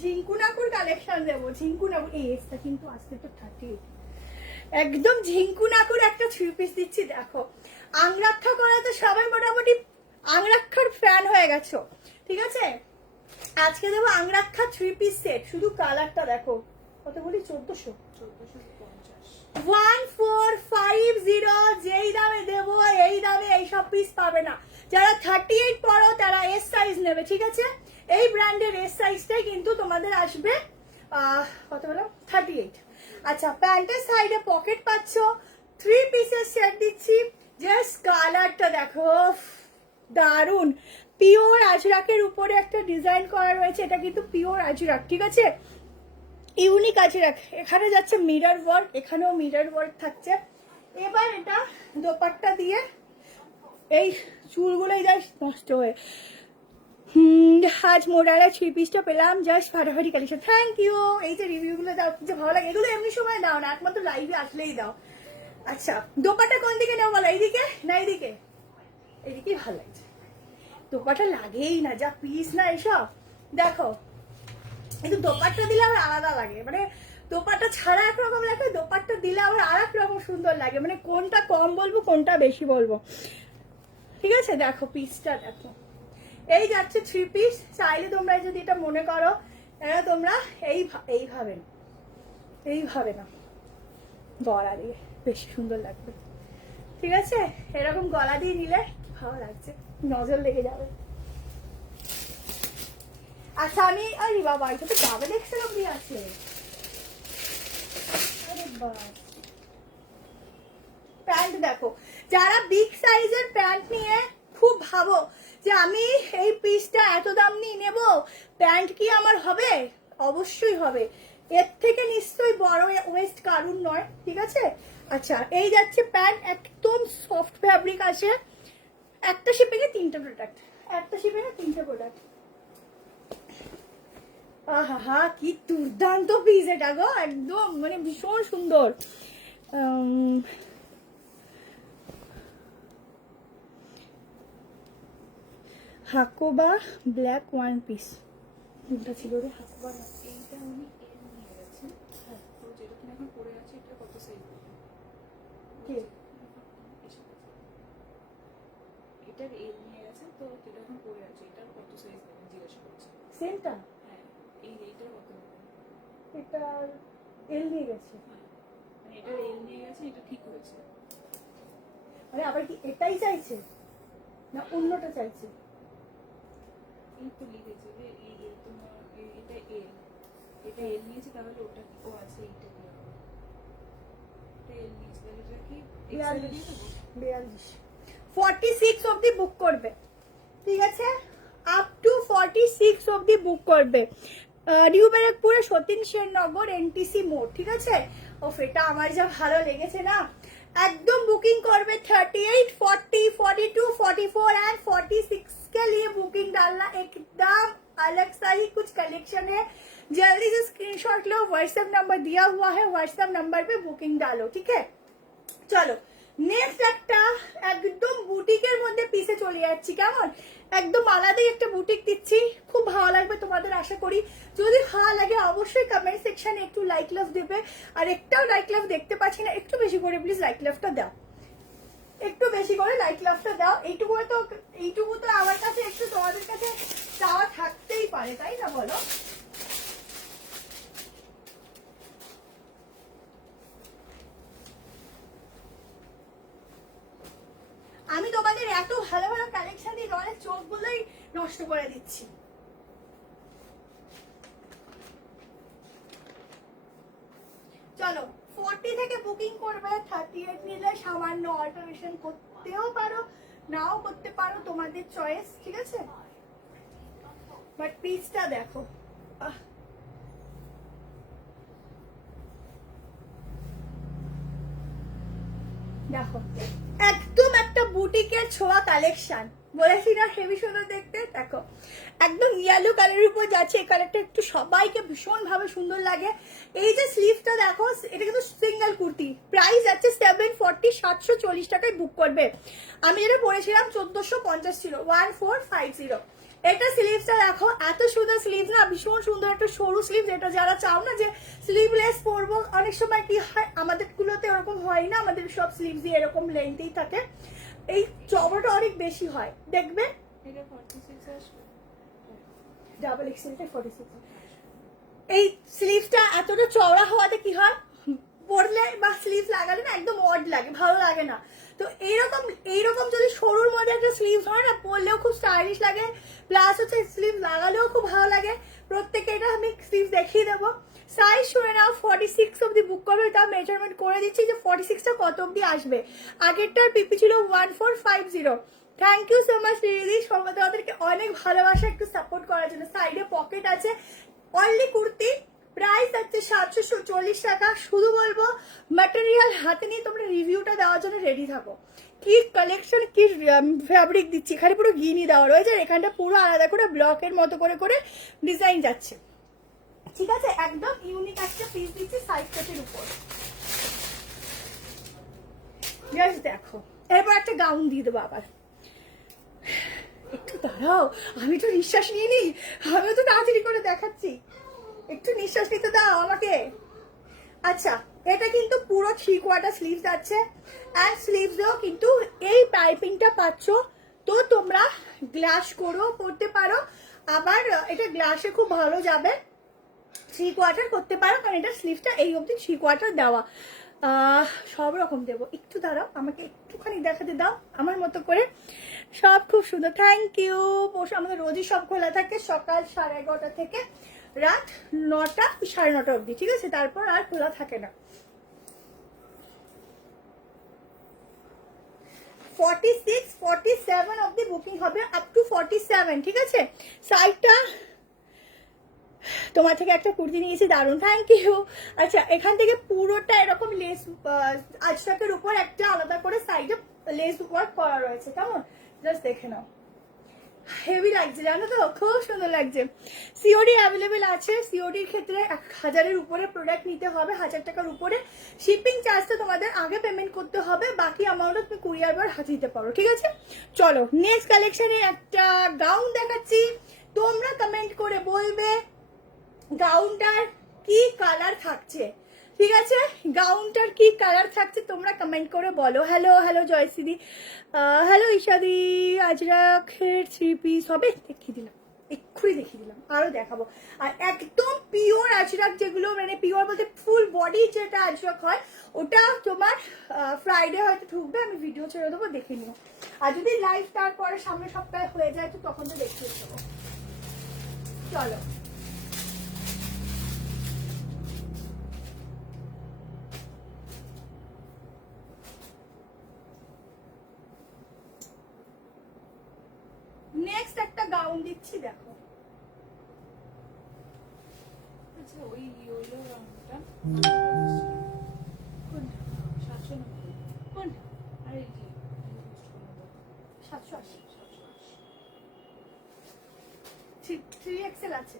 ঝিঙ্কুনাকুর কালেকশন দেবো। ঝিঙ্কুনাকুর এই এসটা কিন্তু আসতে তো 38, একদম ঝিঙ্কুনাকুর একটা 3 পিস দিচ্ছি। দেখো আংরাক্ষা করা তো সবাই মোটামুটি আংরাক্ষার ফ্যান হয়ে গেছো, ঠিক আছে। আজকে দেবো আংরাক্ষা 3 পিস সেট। শুধু কালারটা দেখো, কত বলি 1400। 1450। 1450, যেই দামে দেবো এই দামে এইসব পিস পাবে না। যারা 38 পড়ো তারা এস সাইজ নেবে, ঠিক আছে। এই ব্র্যান্ডের এস সাইজটাই কিন্তু তোমাদের আসবে কত বলো 38। আচ্ছা, প্যান্টের সাইডে পকেট পাচ্ছ, 3 পিসের সেট দিচ্ছি। জাস্ট কালারটা দেখো, দারুন। পিওর আজরাকের উপরে একটা ডিজাইন করা রয়েছে, এটা কিন্তু পিওর আজরাক, ঠিক আছে। ইউনিক আজরাক। এখানে যাচ্ছে মিরর ওয়ার্ক, এখানেও মিরর ওয়ার্ক থাকছে। এবার এটা দোপাট্টা দিয়ে এই চুলগুলোই জাস্ট নষ্ট হয়ে। আজ মোডালা 3 পিসটা পেলাম, জাস্ট ফাটাফাটি কালেকশন। Thank you. এই যে রিভিউগুলো দাও, যে ভালো লাগে, এগুলো এমনি সময় দাও না, একমাত্র লাইভে আসলেই দাও। আচ্ছা, দোপাট্টা কোন দিকে নেও বলো? এইদিকে না এইদিকে? এইদিকেই ভালো লাগছে। দোপাট্টা লাগেই না, যা পিস না এসব। দেখো কিন্তু দোপাট্টা দিলে আবার আলাদা লাগে, মানে দোপাট্টা ছাড়া একরকম লাগে, দোপাট্টা দিলে আবার আর এক রকম সুন্দর লাগে। মানে কোনটা কম বলবো কোনটা বেশি বলবো। ঠিক আছে, দেখো পিসটা দেখো, এই যাচ্ছে 3 পিস। চাইলে তোমরা যদি এটা মনে করো তোমরা এইভাবে না, গলা দিয়ে বেশি সুন্দর লাগবে। ঠিক আছে, এরকম গলা দিয়ে নিলে ভালো লাগছে, নজর লেগে যাবে। আচ্ছা আমি আরে বাবা, এটা তো ডাবল এক্সেল অব্দি আছে। আরে বাবা, প্যান্ট দেখো, যারা বিগ সাইজের প্যান্ট নিয়ে খুব ভাবো যে আমি এই পিসটা এত দাম নিয়ে নেব, প্যান্ট কি আমার হবে? অবশ্যই হবে, এর থেকে নিশ্চয়ই বড় ওয়েস্ট কারণ নয়। ঠিক আছে, আচ্ছা এই যাচ্ছে প্যান্ট, একদম সফট ফ্যাব্রিক আছে, একটা শিপিং এ 3টে প্রোডাক্ট, একটা শিপিং এ 3টে প্রোডাক্ট। আহা কি দুর্দান্ত পিস এটা গো, একদম মানে ভীষণ সুন্দর। হাকোবা ব্ল্যাক 1 পিস, কোনটা ছিল রে? হাকোবা এইটা উনি এল নিয়ে গেছেন। হ্যাঁ, তো যেটা তুমি এখন পরে আছে এটা কত সাইজ? কে? এটার এল নিয়ে গেছেন, তো যেটা এখন পরে আছে এটার কত সাইজ দেবেন জিজ্ঞাসা করছি। সেমটা? হ্যাঁ, এইটার কত নেবেন? এটা এল নিয়ে গেছে, হ্যাঁ, মানে এটার এল নিয়ে গেছে, এটা ঠিক হয়েছে। মানে আবার কি এটাই চাইছে না অন্যটা চাইছে? এই তো লিখেছে যে এই এল তোমার এটা এল, এটা এল নিয়েছে, তাহলে ওটা কি ও আছে, এইটা কি হবে? এটা এল নিয়েছে, তাহলে এটা কি এক্সেল দিয়ে দেবো? 42 46 অবধি বুক করবে। ঠিক আছে, আপ টু 46 অবধি বুক করবে। নিউ ব্যারাকপুরে সতীন সেননগর এনটিসি মোড়। ঠিক আছে, ও এটা আমার যা ভালো লেগেছে না, একদম बुकिंग करवे 38, 40, 42, 44 एंड 46 के लिए बुकिंग डालना, एकदम अलग सा ही कुछ कलेक्शन है। जल्दी से स्क्रीनशॉट लो, व्हाट्सएप नंबर दिया हुआ है, व्हाट्सएप नंबर पे बुकिंग डालो। ठीक है, চলো নেক্সট একটা একদম বুটিকের মধ্যে পিসে চলে যাচ্ছি, কেমন একদম আলাদাই একটা বুটিক দিচ্ছি, খুব ভালো লাগবে তোমাদের আশা করি। যদি ভালো লাগে অবশ্যই কমেন্ট সেকশনে একটু লাইক লাভ দেবে, আর একটাও লাইক লাভ দেখতে পাচ্ছি না, একটু বেশি করে প্লিজ লাইক লাভটা দাও, একটু বেশি করে লাইক লাভটা দাও। এইটুকু তো আমার কাছে একটু তোমাদের কাছে চাওয়া থাকতেই পারে, তাই না বলো? আমি তোমাদের এত ভালো ভালো কালেকশন দিয়ে তোমাদের চোখগুলোই নষ্ট করে দিচ্ছি। চলো 40 থেকে বুকিং করবে, 38 নিলে সামান্য অল্টারেশন করতেও পারো, নাও করতে পারো, তোমাদের চয়েস। ঠিক আছে, বাট পিসটা দেখো, দেখো একদম একটা বুটিকের ছোঁয়া কালেকশন, বলেছি না হেভি সুন্দর দেখতে। দেখো একদম ইয়েলো কালারের উপর যাচ্ছে, এই কালারটা একটু সবাইকে ভীষণ ভাবে সুন্দর লাগে। এই যে স্লিভটা দেখো, এটা কিন্তু সিঙ্গেল কুর্তি, প্রাইস আছে 740, 740 টাকায় বুক করবে। আমি যেটা পরেছিলাম 1450 ছিল, 1450। এটা স্লিভসটা দেখো, এত সুন্দর স্লিভ না, ভীষণ সুন্দর একটা সরু স্লিভ, যেটা যারা চাও না যে স্লিভলেস পরবো, অনেক সময় কি হয় আমাদের গুলোতে এরকম হয় না, আমাদের সব স্লিভ দিয়ে এরকম লেন্থেই থাকে, এই চওড়াটা অনেক বেশি হয়, দেখবে এটা 46 আসবে, ডাবল এক্সেলটা 46। এই স্লিভটা এতটা চওড়া হওয়াতে কি হয়, পরলে বা স্লিভ লাগালে না একদম অড লাগে, ভালো লাগে না। তো এইরকম যদি সরুর মধ্যে একটা স্লিভ হয় না, পরলেও খুব স্টাইলিশ লাগে, প্লাস হচ্ছে স্লিভ লাগালেও খুব ভালো লাগে। প্রত্যেকে এটা আমি স্লিভ দেখিয়ে দেবো। সাইজ শুনে নাও, 46 অব্দি বুক করবে, তাও মেজারমেন্ট করে দিচ্ছি যে 46টা কত অব্দি আসবে। আগেরটার পিপি ছিল 1450। থ্যাংক ইউ সো মাচ দিদি, তোমাদেরকে অনেক ভালোবাসা একটু সাপোর্ট করার জন্য। সাইডে পকেট আছে, অনলি কুর্তি, প্রাইস আছে 740 টাকা। শুধু বলবো ম্যাটেরিয়াল হাতে নিয়ে তোমরা রিভিউটা দেওয়ার জন্য রেডি থাকো। কি কালেকশন, কি ফ্যাব্রিক দিচ্ছি, এখানে পুরো গিনি দেওয়া রয়েছে, এখানটা পুরো আলাদা করে ব্লকের মতো করে করে ডিজাইন যাচ্ছে। ঠিক আছে, একদম ইউনিক একটা পিস দিচ্ছি সাইড কাটের উপর। দেখো এরপর একটা গাউন দিয়ে দেবো আবার, একটু দাঁড়াও, আমি তো নিঃশ্বাস নিয়ে নিই, আমিও তো তাড়াতাড়ি করে দেখাচ্ছি, একটু নিঃশ্বাস নিতে দাও আমাকে। আচ্ছা, এটা কিন্তু পুরো 3/4 স্লিভস আছে, অ্যান্ড স্লিভসেও কিন্তু এই পাইপিংটা পাচ্ছ তো তোমরা গ্লাস করেও পরতে পারো, আবার এটা গ্লাসে খুব ভালো যাবে, 3/4 করতে পারো, কারণ এটা স্লিভটা এই অবধি 3/4 দেওয়া। সব রকম দেবো, একটু দাঁড়াও, আমাকে একটুখানি দেখাতে দাও আমার মতো করে। সব খুব সুন্দর, থ্যাংক ইউ। আমাদের রোজই সব খোলা থাকে, সকাল 11:30 থেকে রাত 9টা 9:30 অবধি, ঠিক আছে? তারপর আর খোলা থাকে না। 46 47 অবধি বুকিং হবে, আপ টু 47, ঠিক আছে? সাইডটা তোমার থেকে একটা কুর্তি নিয়েছি, দারুণ, থ্যাংক ইউ। আচ্ছা, এখান থেকে পুরোটা এরকম লেস আজটাকের উপর একটা আলাদা করে সাইডে লেস ওয়ার্ক করা রয়েছে, কেমন? জাস্ট দেখে নাও, হেভি লাগছে, জানো তো, খুব সুন্দর লাগছে। সিওডি অ্যাভেলেবেল আছে, সিওডির ক্ষেত্রে 1000-এর উপরে প্রোডাক্ট নিতে হবে, 1000 টাকার উপরে। শিপিং চার্জটা তোমাদের আগে পেমেন্ট করতে হবে, বাকি অ্যামাউন্টটা তুমি কুরিয়ার বার হাতে দিতে পারো, ঠিক আছে? চলো নেক্সট কালেকশনে একটা গাউন দেখাচ্ছি, তোমরা কমেন্ট করে বলবে গাউনটার কি কালার থাকছে, ঠিক আছে? গাউনটার কি কালার থাকছে তোমরা কমেন্ট করে বলো। হ্যালো হ্যালো জয়শ্রী, হ্যালো ঈশাদি, আজরাখের 3 পিস হবে, দেখিয়ে দিলাম, এক্ষুনি দেখিয়ে দিলাম, আরো দেখাবো। আর একদম পিওর আজরাক, যেগুলো মানে পিওর বলতে ফুল বডি যেটা আজরাক হয়, ওটা তোমার ফ্রাইডে হয়তো ঢুকবে, আমি ভিডিও ছেড়ে দেবো, দেখে নিও। আর যদি লাইভ তারপরে সামনের সপ্তাহে হয়ে যায় তো তখন তো দেখিয়ে দেবো। চলো নেক্সট একটা গাউন দিচ্ছি, দেখো। আচ্ছা, ওই ইয়েলো রংটা কোনটা? 790 কোনটা? আর এই যে 780 3XL আছে।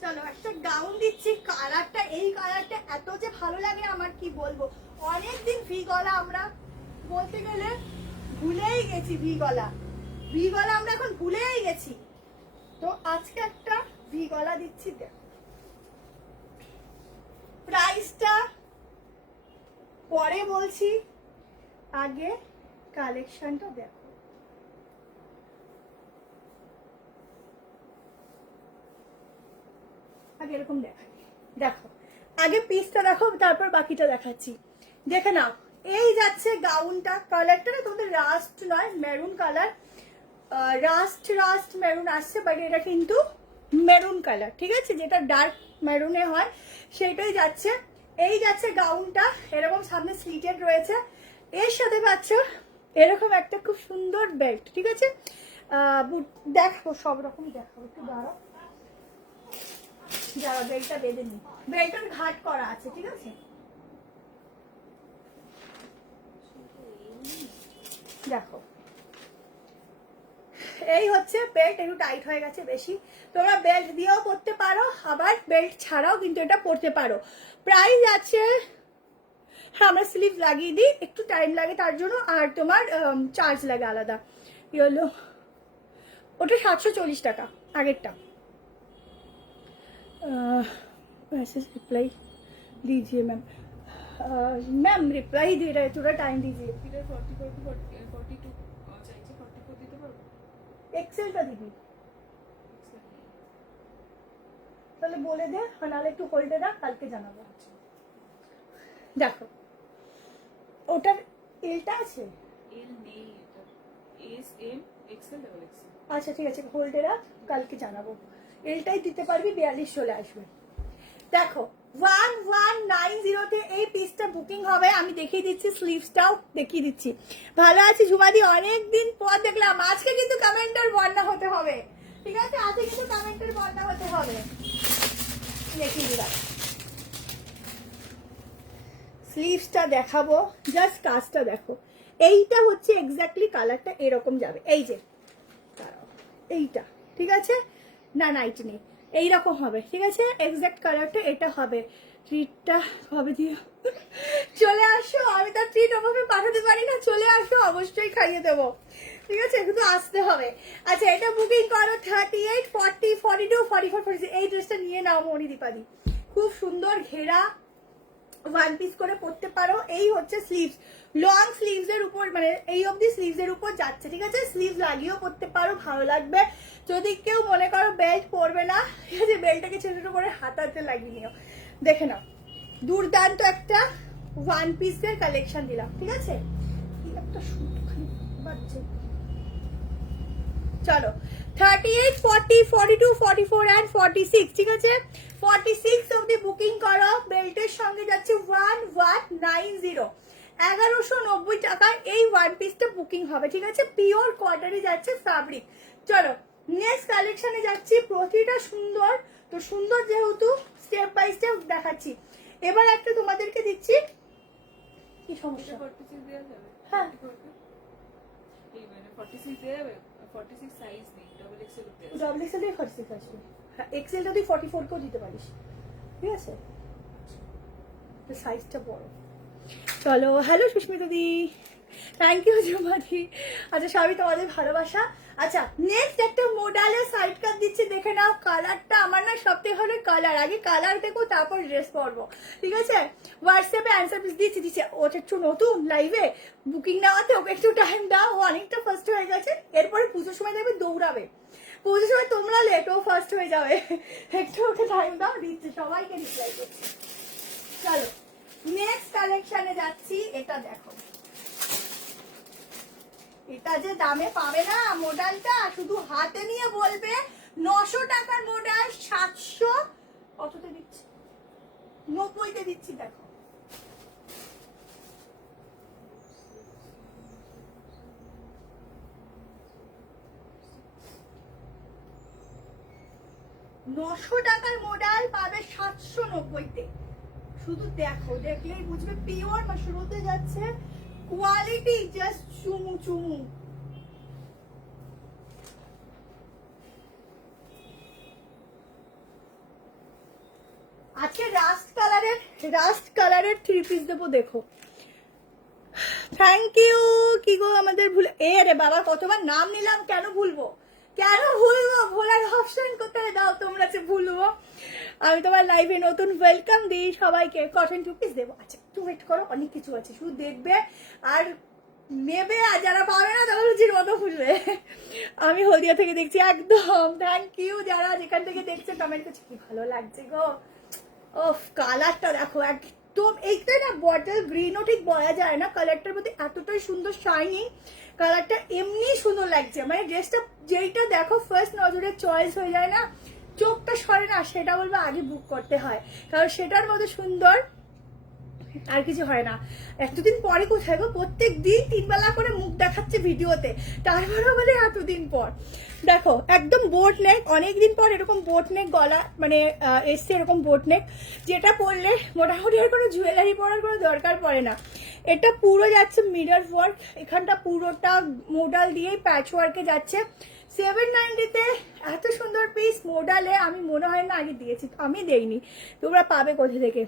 চলো একটা গাউন দিচ্ছি, কালারটা, এই কালারটা এত যে ভালো লাগে আমার কি বলবো। অনেকদিন ভি গলা আমরা বলতে গেলে ভুলেই গেছি, ভি গলা আমরা এখন ভুলেই গেছি। তো আজকে একটা ভি গলা দিচ্ছি, দেখো। প্রাইসটা পরে বলছি, আগে কালেকশনটা দেখো। আগে এরকম দেখাই, দেখো আগে পিসটা দেখো, তারপর বাকিটা দেখাচ্ছি, দেখে নাও। এই যাচ্ছে গাউনটা, কালারটা না তোমাদের রাস্ট নয়, মেরুন কালার, রাস্ট মেরুন আসছে, বাট এটা কিন্তু মেরুন কালার, ঠিক আছে? যেটা ডার্ক মেরুনে হয় সেটাই যাচ্ছে। এই যাচ্ছে গাউনটা, এরকম সামনে স্লিটেড রয়েছে, এর সাথে পাচ্ছ এরকম একটা খুব সুন্দর বেল্ট, ঠিক আছে? দেখাবো, সব রকম দেখাবো, একটু দাঁড়াও, যারা বেল্টটা বেঁধে নি, বেল্টের ঘাট করা আছে, ঠিক আছে? দেখো এই হচ্ছে বেল্ট, একটু টাইট হয়ে গেছে বেশি, তোমরা বেল্ট দিয়েও পরতে পারো, আবার বেল্ট ছাড়াও কিন্তু এটা পরতে পারো। প্রাইস আছে, হ্যাঁ আমরা স্লিভ লাগিয়ে দিই, একটু টাইম লাগে তার জন্য, আর তোমার চার্জ লাগে আলাদা। কি হলো, ওটা 740 টাকা আগেরটা। मैसेज रिप्लाई दीजिए मैम, मैम रिप्लाई दे रहे, थोड़ा टाइम दीजिए। 44 to 42 চাইছে, 44 দিতে পারবো? এক্সেলটা দিবি তাহলে বলে দে, নাহলে একটু হোল্ডে রাখ, কালকে জানাবো। দেখো ওটার এলটা আছে, এল নেই, এটা S M XL double XL. আচ্ছা ঠিক আছে, হোল্ডে রাখ, কালকে জানাবো। এলটাই দিতে পারবি, 42 চলে আসবে। দেখো 1190 এই পিসটা বুকিং হবে, আমি দেখিয়ে দিচ্ছি, স্লিভসটাও দেখিয়ে দিচ্ছি। ভালো আছি ঝুমাদি, অনেকদিন পর দেখলাম। আজকে কিন্তু কমেন্টের বন্যা হতে হবে, ঠিক আছে? আজকে কিন্তু কমেন্টের বন্যা হতে হবে, দেখিয়ে দিলাম। স্লিভসটা দেখাবো, জাস্ট কাজটা দেখো। এইটা হচ্ছে এক্স্যাক্টলি কালারটা এরকম যাবে, এই যে এইটা, ঠিক আছে? না নাইট নেই, এইরকম হবে, ঠিক আছে? এক্স্যাক্ট কালারটা এটা হবে। ট্রিটটা হবে দিয়ে চলে আসো, আমি তো ট্রিট ওভাবে পাঠাতে পারি না, চলে আসো, অবশ্যই খাইয়ে দেবো, ঠিক আছে? কিন্তু আসতে হবে। আচ্ছা এটা বুকিং করো 38 40 42 44 46, এই ড্রেসটা নিয়ে নাও মণিদীপাদি, খুব সুন্দর ঘেরা, ওয়ান পিস করে পরতে পারো। এই হচ্ছে স্লিভস, লং স্লিভস এর উপর, মানে এই অবধি স্লিভস এর উপর যাচ্ছে, ঠিক আছে। স্লিভ লাগিয়েও পরতে পারো, ভালো লাগবে। যদি কেউ মনে করো বেল্ট পরবে না, ঠিক আছে, বেল্টটাকে ছোট ছোট করে হাতাতে লাগিয়ে নিও। দেখে নাও, দুর্দান্ত একটা ওয়ান পিসের কালেকশন দিলাম, ঠিক আছে। একটা শুট খালি বাজছে। চলো 38, 40, 42, 44 and 46, ঠিক আছে। 46 অবধি বুকিং করো। বেল্টের সঙ্গে যাচ্ছে 1190, 1190 টাকায় এই ওয়ান পিসটা বুকিং হবে, ঠিক আছে। পিওর কটনে যাচ্ছে ফ্যাব্রিক। চলো নেক্সট কালেকশনে যাচ্ছি। প্রতিটা সুন্দর, তো সুন্দর যেহেতু স্টেপ বাই স্টেপ দেখাচ্ছি। এবার একটা তোমাদেরকে দিচ্ছি, কি সমস্যা? 46 দেওয়া যাবে? হ্যাঁ। এই মানে 46 দেওয়া যাবে? 46 সাইজ নেই, ডাবল এক্সেল দেওয়া যাবে। ডাবল এক্সেল দিয়ে 46 আসবে। হ্যাঁ, এক্সেলটা তুই 44 কেও দিতে পারিস, ঠিক আছে, সাইজটা বড়। চলো, হ্যালো সুস্মিতা দি, থ্যাংক ইউ জুমাদি। আচ্ছা, সবই তোমাদের ভালোবাসা। আচ্ছা, নেক্সট একটা মোডালের সাইড কাট দিচ্ছি, দেখে নাও। কালারটা আমার না সবথেকে ভালো কালার, আগে কালার দেখো তারপর ড্রেস পরবো, ঠিক আছে। হোয়াটসঅ্যাপে অ্যান্সার দিচ্ছি। ওটা একটু নতুন লাইভে বুকিং নেওয়াতে ওকে একটু টাইম দাও, ও অনেকটা ফার্স্ট হয়ে গেছে। এরপরে পুজোর সময় দেখবে দৌড়াবে, পুজোর সময় তোমরা লেট, ও ফার্স্ট হয়ে যাবে। একটু ওকে টাইম দাও, দিচ্ছে, সবাইকে রিপ্লাই করছি। চলো নেক্সট কালেকশনে যাচ্ছি। এটা দেখো, এটা যে দামে পাবে না মডেলটা, শুধু হাতে নিয়ে বলবে 900 টাকার মডেল 700 কততে দিচ্ছি, 90তে দিচ্ছি। দেখো নশো টাকার মডেল পাবে 790তে। শুধু দেখো, দেখলেই বুঝবে পিওর মাশরুতে যাচ্ছে, কোয়ালিটি জাস্ট চুমু চুমু। আজকে রাস্ট কালারের থ্রি পিস দেবো, দেখো। Thank you. কি গো আমাদের ভুল, এ রে বাবা কতবার নাম নিলাম, কেন ভুলবো, ভোলার অপশন কোথায় দাও তোমরা, যে ভুলবো। আমি তোমার লাইভে নতুন, ওয়েলকাম দিই সবাইকে। কটন টু পিস দেবো। আচ্ছা একটু ওয়েট করো, অনেক কিছু আছে, শুধু দেখবে আর নেবে, আর যারা পাবে না তারা রুচির মতো ভুলবে। আমি হলদিয়া থেকে দেখছি, একদম থ্যাংক ইউ যারা যেখান থেকে দেখছে, কমেন্ট করছে কি ভালো লাগছে গো। ওফ, কালারটা দেখো, একদম এইটা না বটল গ্রিনও ঠিক বলা যায় না, কালারটার মধ্যে এতটাই সুন্দর শাইনিং, কালারটা এমনি সুন্দর লাগছে। মানে ড্রেসটা যেইটা দেখো ফার্স্ট নজরে চয়েস হয়ে যায় না, চোখটা সরে না, সেটা বলবো আগে বুক করতে হয়, কারণ সেটার মধ্যে সুন্দর আর কিছু হয় না। এতদিন পরে কোথায় গো, প্রত্যেক দিন 3 বেলা করে মুখ দেখাচ্ছে ভিডিওতে, তারপরে বলে এতদিন পর। দেখো একদম বোট নেক, অনেকদিন পর এরকম বোট নেক গলা, মানে এসছে এরকম বোট নেক, যেটা পরলে মোটামুটি আর কোনো জুয়েলারি পরার কোনো দরকার পড়ে না। এটা পুরো যাচ্ছে মিরর ওয়ার্ক, এখানটা পুরোটা মোডাল দিয়েই প্যাচ ওয়ার্কে যাচ্ছে। 790তে এত সুন্দর পিস মোডালে আমি মনে হয় না আগে দিয়েছি, আমি দেইনি, তোমরা পাবে কোথা থেকে।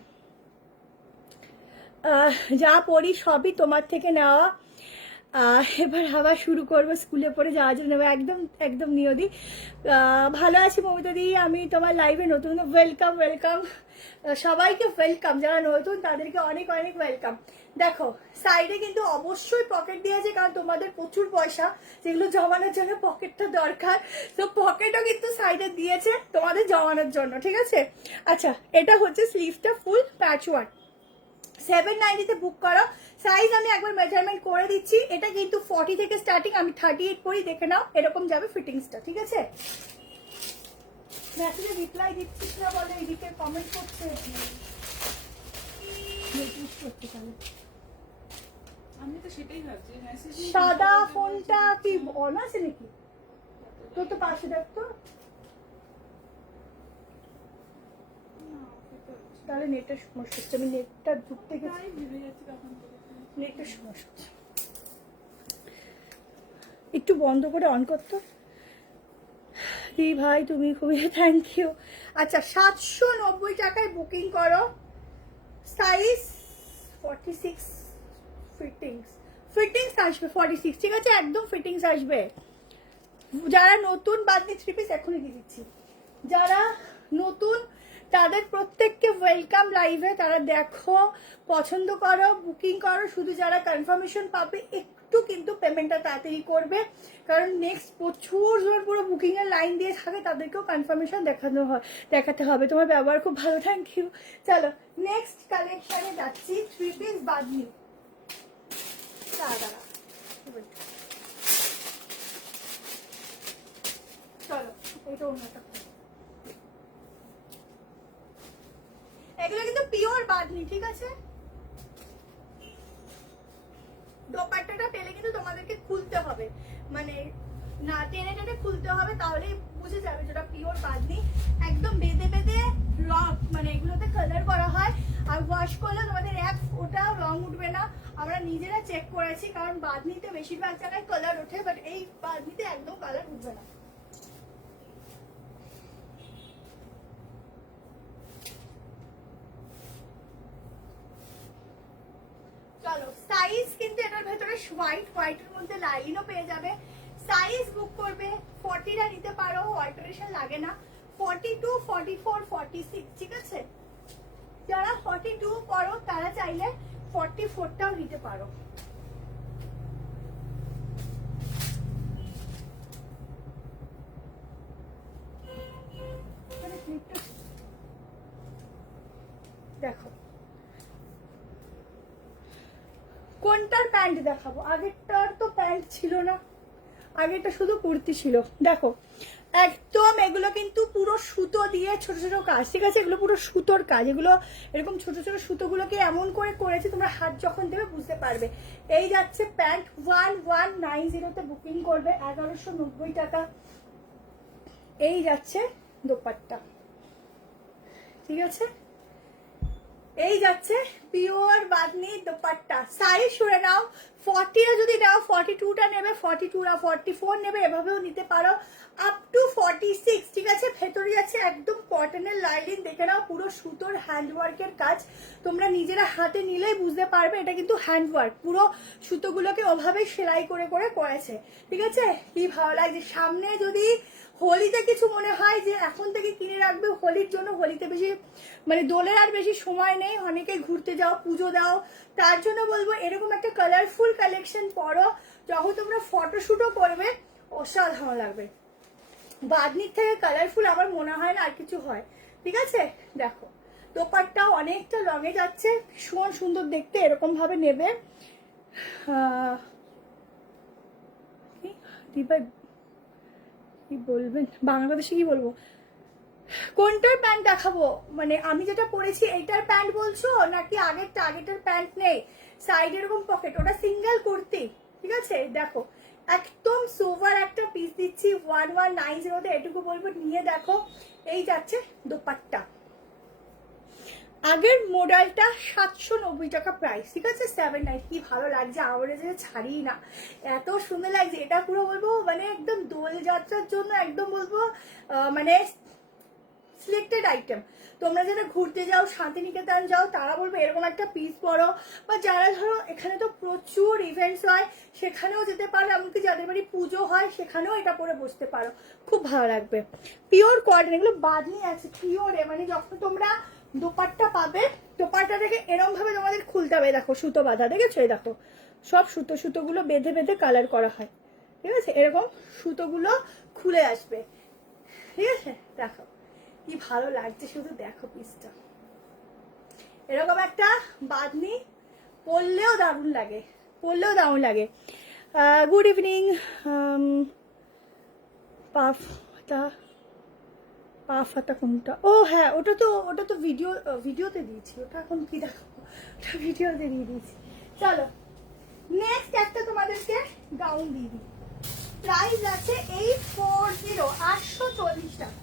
যা পড়ি সবই তোমার থেকে নেওয়া। এবার আবার শুরু করবো স্কুলে পড়ে যাওয়ার জন্য, একদম একদম নিয়দি। ভালো আছি মমিতা দি, আমি তোমার লাইভে নতুন, ওয়েলকাম ওয়েলকাম সবাইকে, ওয়েলকাম যারা নতুন তাদেরকে অনেক অনেক ওয়েলকাম। দেখো সাইডে কিন্তু অবশ্যই পকেট দিয়েছে, কারণ তোমাদের প্রচুর পয়সা, যেগুলো জমানোর জন্য পকেটটা দরকার, তো পকেটও কিন্তু সাইডে দিয়েছে তোমাদের জমানোর জন্য, ঠিক আছে। আচ্ছা, এটা হচ্ছে স্লিভটা ফুল প্যাচ ওয়ার্ক, 790তে বুক করো। সাইজ আমি একবার মেজারমেন্ট করে দিচ্ছি, এটা কিন্তু 40 থেকে স্টার্টিং, আমি 38 পরি, দেখে নাও এরকম যাবে ফিটিংসটা, ঠিক আছে। মেসেজে রিপ্লাই দিচ্ছিস না বলে এদিকে কমেন্ট করছে, আমি তো সেটাই ভাবছি, মেসেজ সাদা ফোনটা কি অন আছে নাকি, তোর তো পাশে দেখতো, তাহলে নেটের সমস্যা হচ্ছে, আমি নেটটা ঢুকতে গেছি, ভেবে যাচ্ছি তখন থেকে। নেটের সমস্যা হচ্ছে, একটু বন্ধ করে অন করতো। দি ভাই তুমি খুবই থ্যাংক ইউ। আচ্ছা 790 টাকায় বুকিং করো, সাইজ 46, ফিটিংস আসবে 46, ঠিক আছে, একদম ফিটিংস আসবে। যারা নতুন বাদনি থ্রি পিস এখনই দিয়ে দিচ্ছি, যারা নতুন তাদের প্রত্যেককে ওয়েলকাম লাইভে। তারা দেখো, পছন্দ করো, বুকিং করো। শুধু যারা কনফার্মেশন পাবে একটু কিন্তু পেমেন্টটা তাড়াতাড়ি করবে, কারণ নেক্সট প্রচুর জন পুরো বুকিং এর লাইন দিয়ে থাকে, তাদেরকেও কনফার্মেশন দেখাতে হবে। তোমার ব্যবহার খুব ভালো, থ্যাংক ইউ। চলো নেক্সট কালেকশনে যাচ্ছি, 3 পিস বাঁধনি। দাঁড়া, চলো এটা অন্যটা। এগুলো কিন্তু পিওর বাঁধনি, ঠিক আছে? দোপাট্টাটা পেলে কিন্তু তোমাদেরকে খুলতে হবে, মানে না টেনে টেনে খুলতে হবে, তাহলেই বুঝে যাবে যেটা পিওর বাঁধনি। একদম বেঁধে বেঁধে রং, মানে এগুলোতে কালার করা হয়, আর ওয়াশ করলে তোমাদের এক ফোঁটাও রং উঠবে না। আমরা নিজেরা চেক করেছি, কারণ বাঁধনিতে বেশিরভাগ জায়গায় কালার ওঠে, বাট এই বাঁধনিতে একদম কালার উঠবে না। চলো সাইজ কিন্তু এটার ভেতরে হোয়াইটের মধ্যে লাইনও পেয়ে যাবে। সাইজ বুক করবে 40টা নিতে পারো, অল্টারেশন লাগে না। 42, 44, 46, ঠিক আছে? যারা 42 করো তারা চাইলে 44টাও নিতে পারো। দেখো কোনটার প্যান্ট দেখাবো? আগেরটার তো প্যান্ট ছিল না, আগেরটা শুধু কুর্তি ছিল। দেখো একদম এগুলো কিন্তু পুরো সুতো দিয়ে ছোট ছোট কাজ, ঠিক আছে? এগুলো পুরো সুতোর কাজ। এগুলো এরকম ছোট ছোট সুতোগুলোকে এমন করে করেছে, তোমরা হাত যখন দেবে বুঝতে পারবে। এই যাচ্ছে প্যান্ট, 1190-তে বুকিং করবে, 1190 টাকা। এই যাচ্ছে দোপাট্টা, ঠিক আছে? এই যাচ্ছে পিওর বাঁধনি দোপাট্টা। সাইজ শুনে নাও, 40টা যদি নাও 42টা নেবে, 42 44 নেবে, এভাবেও নিতে পারো, আপ টু 46, ঠিক আছে? ভেতরে যাচ্ছে একদম কটনের লাইনিং, দেখে নাও পুরো সুতোর হ্যান্ডওয়ার্কের কাজ। তোমরা নিজেরা হাতে নিলেই বুঝতে পারবে এটা কিন্তু হ্যান্ডওয়ার্ক, পুরো সুতোগুলোকে ওভাবেই সেলাই করে করে করেছে, ঠিক আছে? কি ভালো লাগছে। সামনে যদি হোলিতে কিছু মনে হয় যে এখন থেকে কিনে রাখবে হোলির জন্য, হোলিতে বেশি মানে দোলের আর বেশি সময় নেই, অনেকে ঘুরতে যাও, পুজো দাও, তার জন্য বলবো এরকম একটা কালারফুল কালেকশন পরো, যখন তোমরা ফটোশুটও করবে অসাধারণ লাগবে। বাঁধনির থেকে কালারফুল আমার মনে হয় না আর কিছু হয়, ঠিক আছে? দেখো দোপাট্টাও অনেকটা লঙে যাচ্ছে, ভীষণ সুন্দর দেখতে, এরকম ভাবে নেবে। কি বলবেন বাংলাদেশে, কি বলবো? কোনটার প্যান্ট দেখাবো? মানে আমি যেটা পরেছি এইটার প্যান্ট বলছো, নাকি আগেরটার প্যান্ট নেই, সাইড এরকম পকেট, ওটা সিঙ্গেল কুর্তি, ঠিক আছে? দেখো একদম সোভার একটা পিস দিচ্ছি 1190-তে, এটুকু বলবো নিয়ে দেখো। এই যাচ্ছে দোপাট্টা। আগের মডেলটা 790 টাকা প্রাইস, ঠিক আছে? 790। কি ভালো লাগছে, আমরা যে ছাড়ি না, এত সুন্দর লাগছে। এটা পুরো বলবো মানে একদম দোলযাত্রার জন্য, একদম বলবো মানে সিলেক্টেড আইটেম। তোমরা যারা ঘুরতে যাও, শান্তিনিকেতন যাও, তারা বলবো এরকম একটা পিস পরো, বা যারা ধরো এখানে তো প্রচুর ইভেন্টস হয় সেখানেও যেতে পারো, এমনকি যাদের বাড়ি পুজো হয় সেখানেও এটা পরে বসতে পারো, খুব ভালো লাগবে। পিওর কটন, এগুলো বাঁধনি আছে পিওরে, মানে যখন তোমরা দোপাট্টা পাবে, দোপাট্টাটাকে এরকম ভাবে তোমাদের খুলতে হবে। দেখো সুতো বাঁধা, দেখেছো? এই দেখো সব সুতোগুলো বেঁধে বেঁধে কালার করা হয়, ঠিক আছে? এরকম সুতোগুলো খুলে আসবে, ঠিক আছে? দেখো কি ভালো লাগছে, শুধু দেখো পিসটা। এরকম একটা বাঁধনি পরলেও দারুণ লাগে, পরলেও দারুণ লাগে। Good evening. পাফাটা কোনটা? ও হ্যাঁ, ওটা তো ভিডিওতে দিয়েছি, ওটা এখন কি দেখো, ওটা ভিডিওতে দিয়ে দিয়েছি। চলো নেক্সট একটা তোমাদেরকে গাউন দিয়ে দিই। প্রাইস আছে 840, 840 টাকা।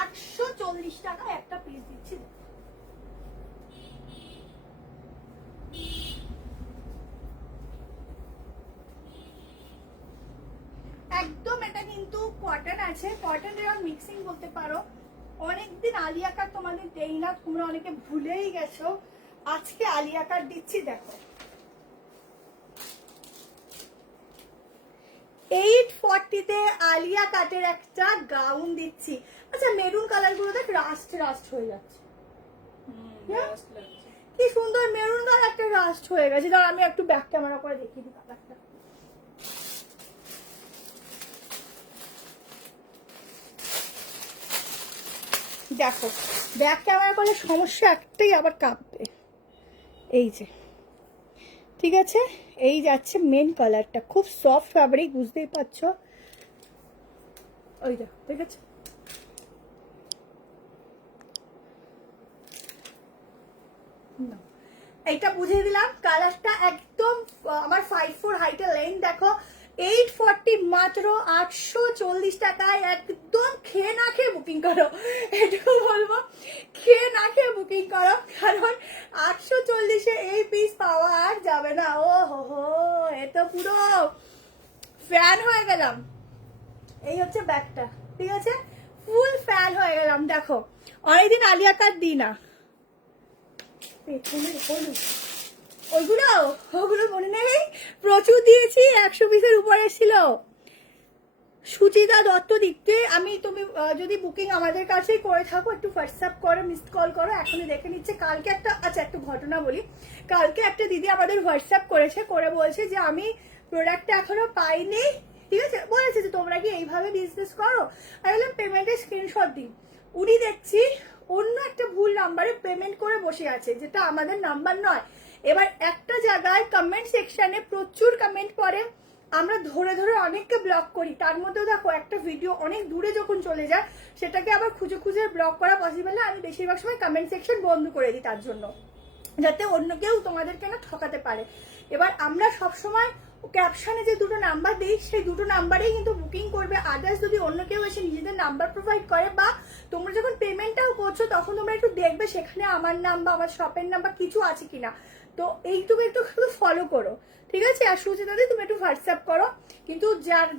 $840 টাকা একটা পিস দিচ্ছি। একদম এটা কিন্তু কটন আছে, কটন এর মিক্সিং বলতে পারো। অনেকদিন আলিয়া কাট তোমাদের দেই না, তোমরা অনেকে ভুলেই গেছো। আজকে আলিয়া কাট দিচ্ছি, দেখো 840-তে আলিয়া কাটের একটা গাউন দিচ্ছি। আচ্ছা মেরুন কালার গুলো দেখ রাস্ট রাস্ট হয়ে যাচ্ছে, কি সুন্দর মেরুন কালারটা রাস্ট হয়ে গেছে। ধর আমি একটু ব্যাক ক্যামেরা করে দেখিয়ে দিই কালারটা। দেখো ব্যাক ক্যামেরা করলে সমস্যা একটাই, আবার কাঁপবে। এই যে ঠিক আছে, এই যাচ্ছে মেন কালারটা, খুব সফট ফ্যাব্রিক, বুঝতেই পারছো। ওই দেখো ঠিক আছে, এইটা বুঝিয়ে দিলাম। কালারটা একদম আমার 5'4" হাইটের লেন্থ, দেখো 840 মাত্র 840 টাকায়। একদম খেয়ে না খেয়ে বুকিং করো, এটুকু বলবো, খেয়ে না খেয়ে বুকিং করো, কারণ 840-এ এই পিস পাওয়া আর যাবে না। ও হো, এ তো পুরো ফ্যান হয়ে গেলাম। এই হচ্ছে ব্যাগটা, ঠিক আছে, ফুল ফ্যান হয়ে গেলাম। দেখো অনেকদিন আলিয়া কাট দিই না, ওগুলো মনে নেই, প্রচুর দিয়েছি, 100 পিসের উপরে ছিল। সুচিতা দত্ত দিকতে তুমি যদি বুকিং আমাদের কাছেই করে থাকো, একটু হোয়াটসঅ্যাপ করো, মিসড কল করো, এখনই দেখে নিচ্ছে। কালকে একটা, আচ্ছা একটু ঘটনা বলি, কালকে একটা দিদি আমাদের হোয়াটসঅ্যাপ করেছে, করে বলছে যে আমি প্রোডাক্টটা এখনো পাইনি, ঠিক আছে, বলেছে যে তোমরা কি এইভাবে বিজনেস করো। আমি বললাম পেমেন্টের স্ক্রিনশট দিই। উনি দেখছি অন্য একটা ভুল নাম্বারে পেমেন্ট করে বসে আছে, যেটা আমাদের নাম্বার নয়। এবার একটা জায়গায় কমেন্ট সেকশনে প্রচুর কমেন্ট করে, আমরা ধরে ধরে অনেককে ব্লক করি, তার মধ্যেও দেখো একটা ভিডিও অনেক দূরে যখন চলে যায় সেটাকে আবার খুঁজে খুঁজে ব্লক করা পসিবল না। আমি বেশিরভাগ সময় কমেন্ট সেকশন বন্ধ করে দিই তার জন্য, যাতে অন্য কেউ তোমাদেরকে না ঠকাতে পারে। এবার আমরা সবসময় ক্যাপশনে যে দুটো নাম্বার দিই সেই দুটো নাম্বারেই কিন্তু বুকিং করবে। আদার্স যদি অন্য কেউ এসে নিজেদের নাম্বার প্রোভাইড করে, বা তোমরা যখন পেমেন্টটাও করছো তখন তোমরা একটু দেখবে সেখানে আমার নাম বা আমার শপের নাম বা কিছু আছে কিনা। তো এইটুকু একটু শুধু ফলো করো, ঠিক আছে। আর সুচিতাদি তুমি একটু হোয়াটসঅ্যাপ করো। কিন্তু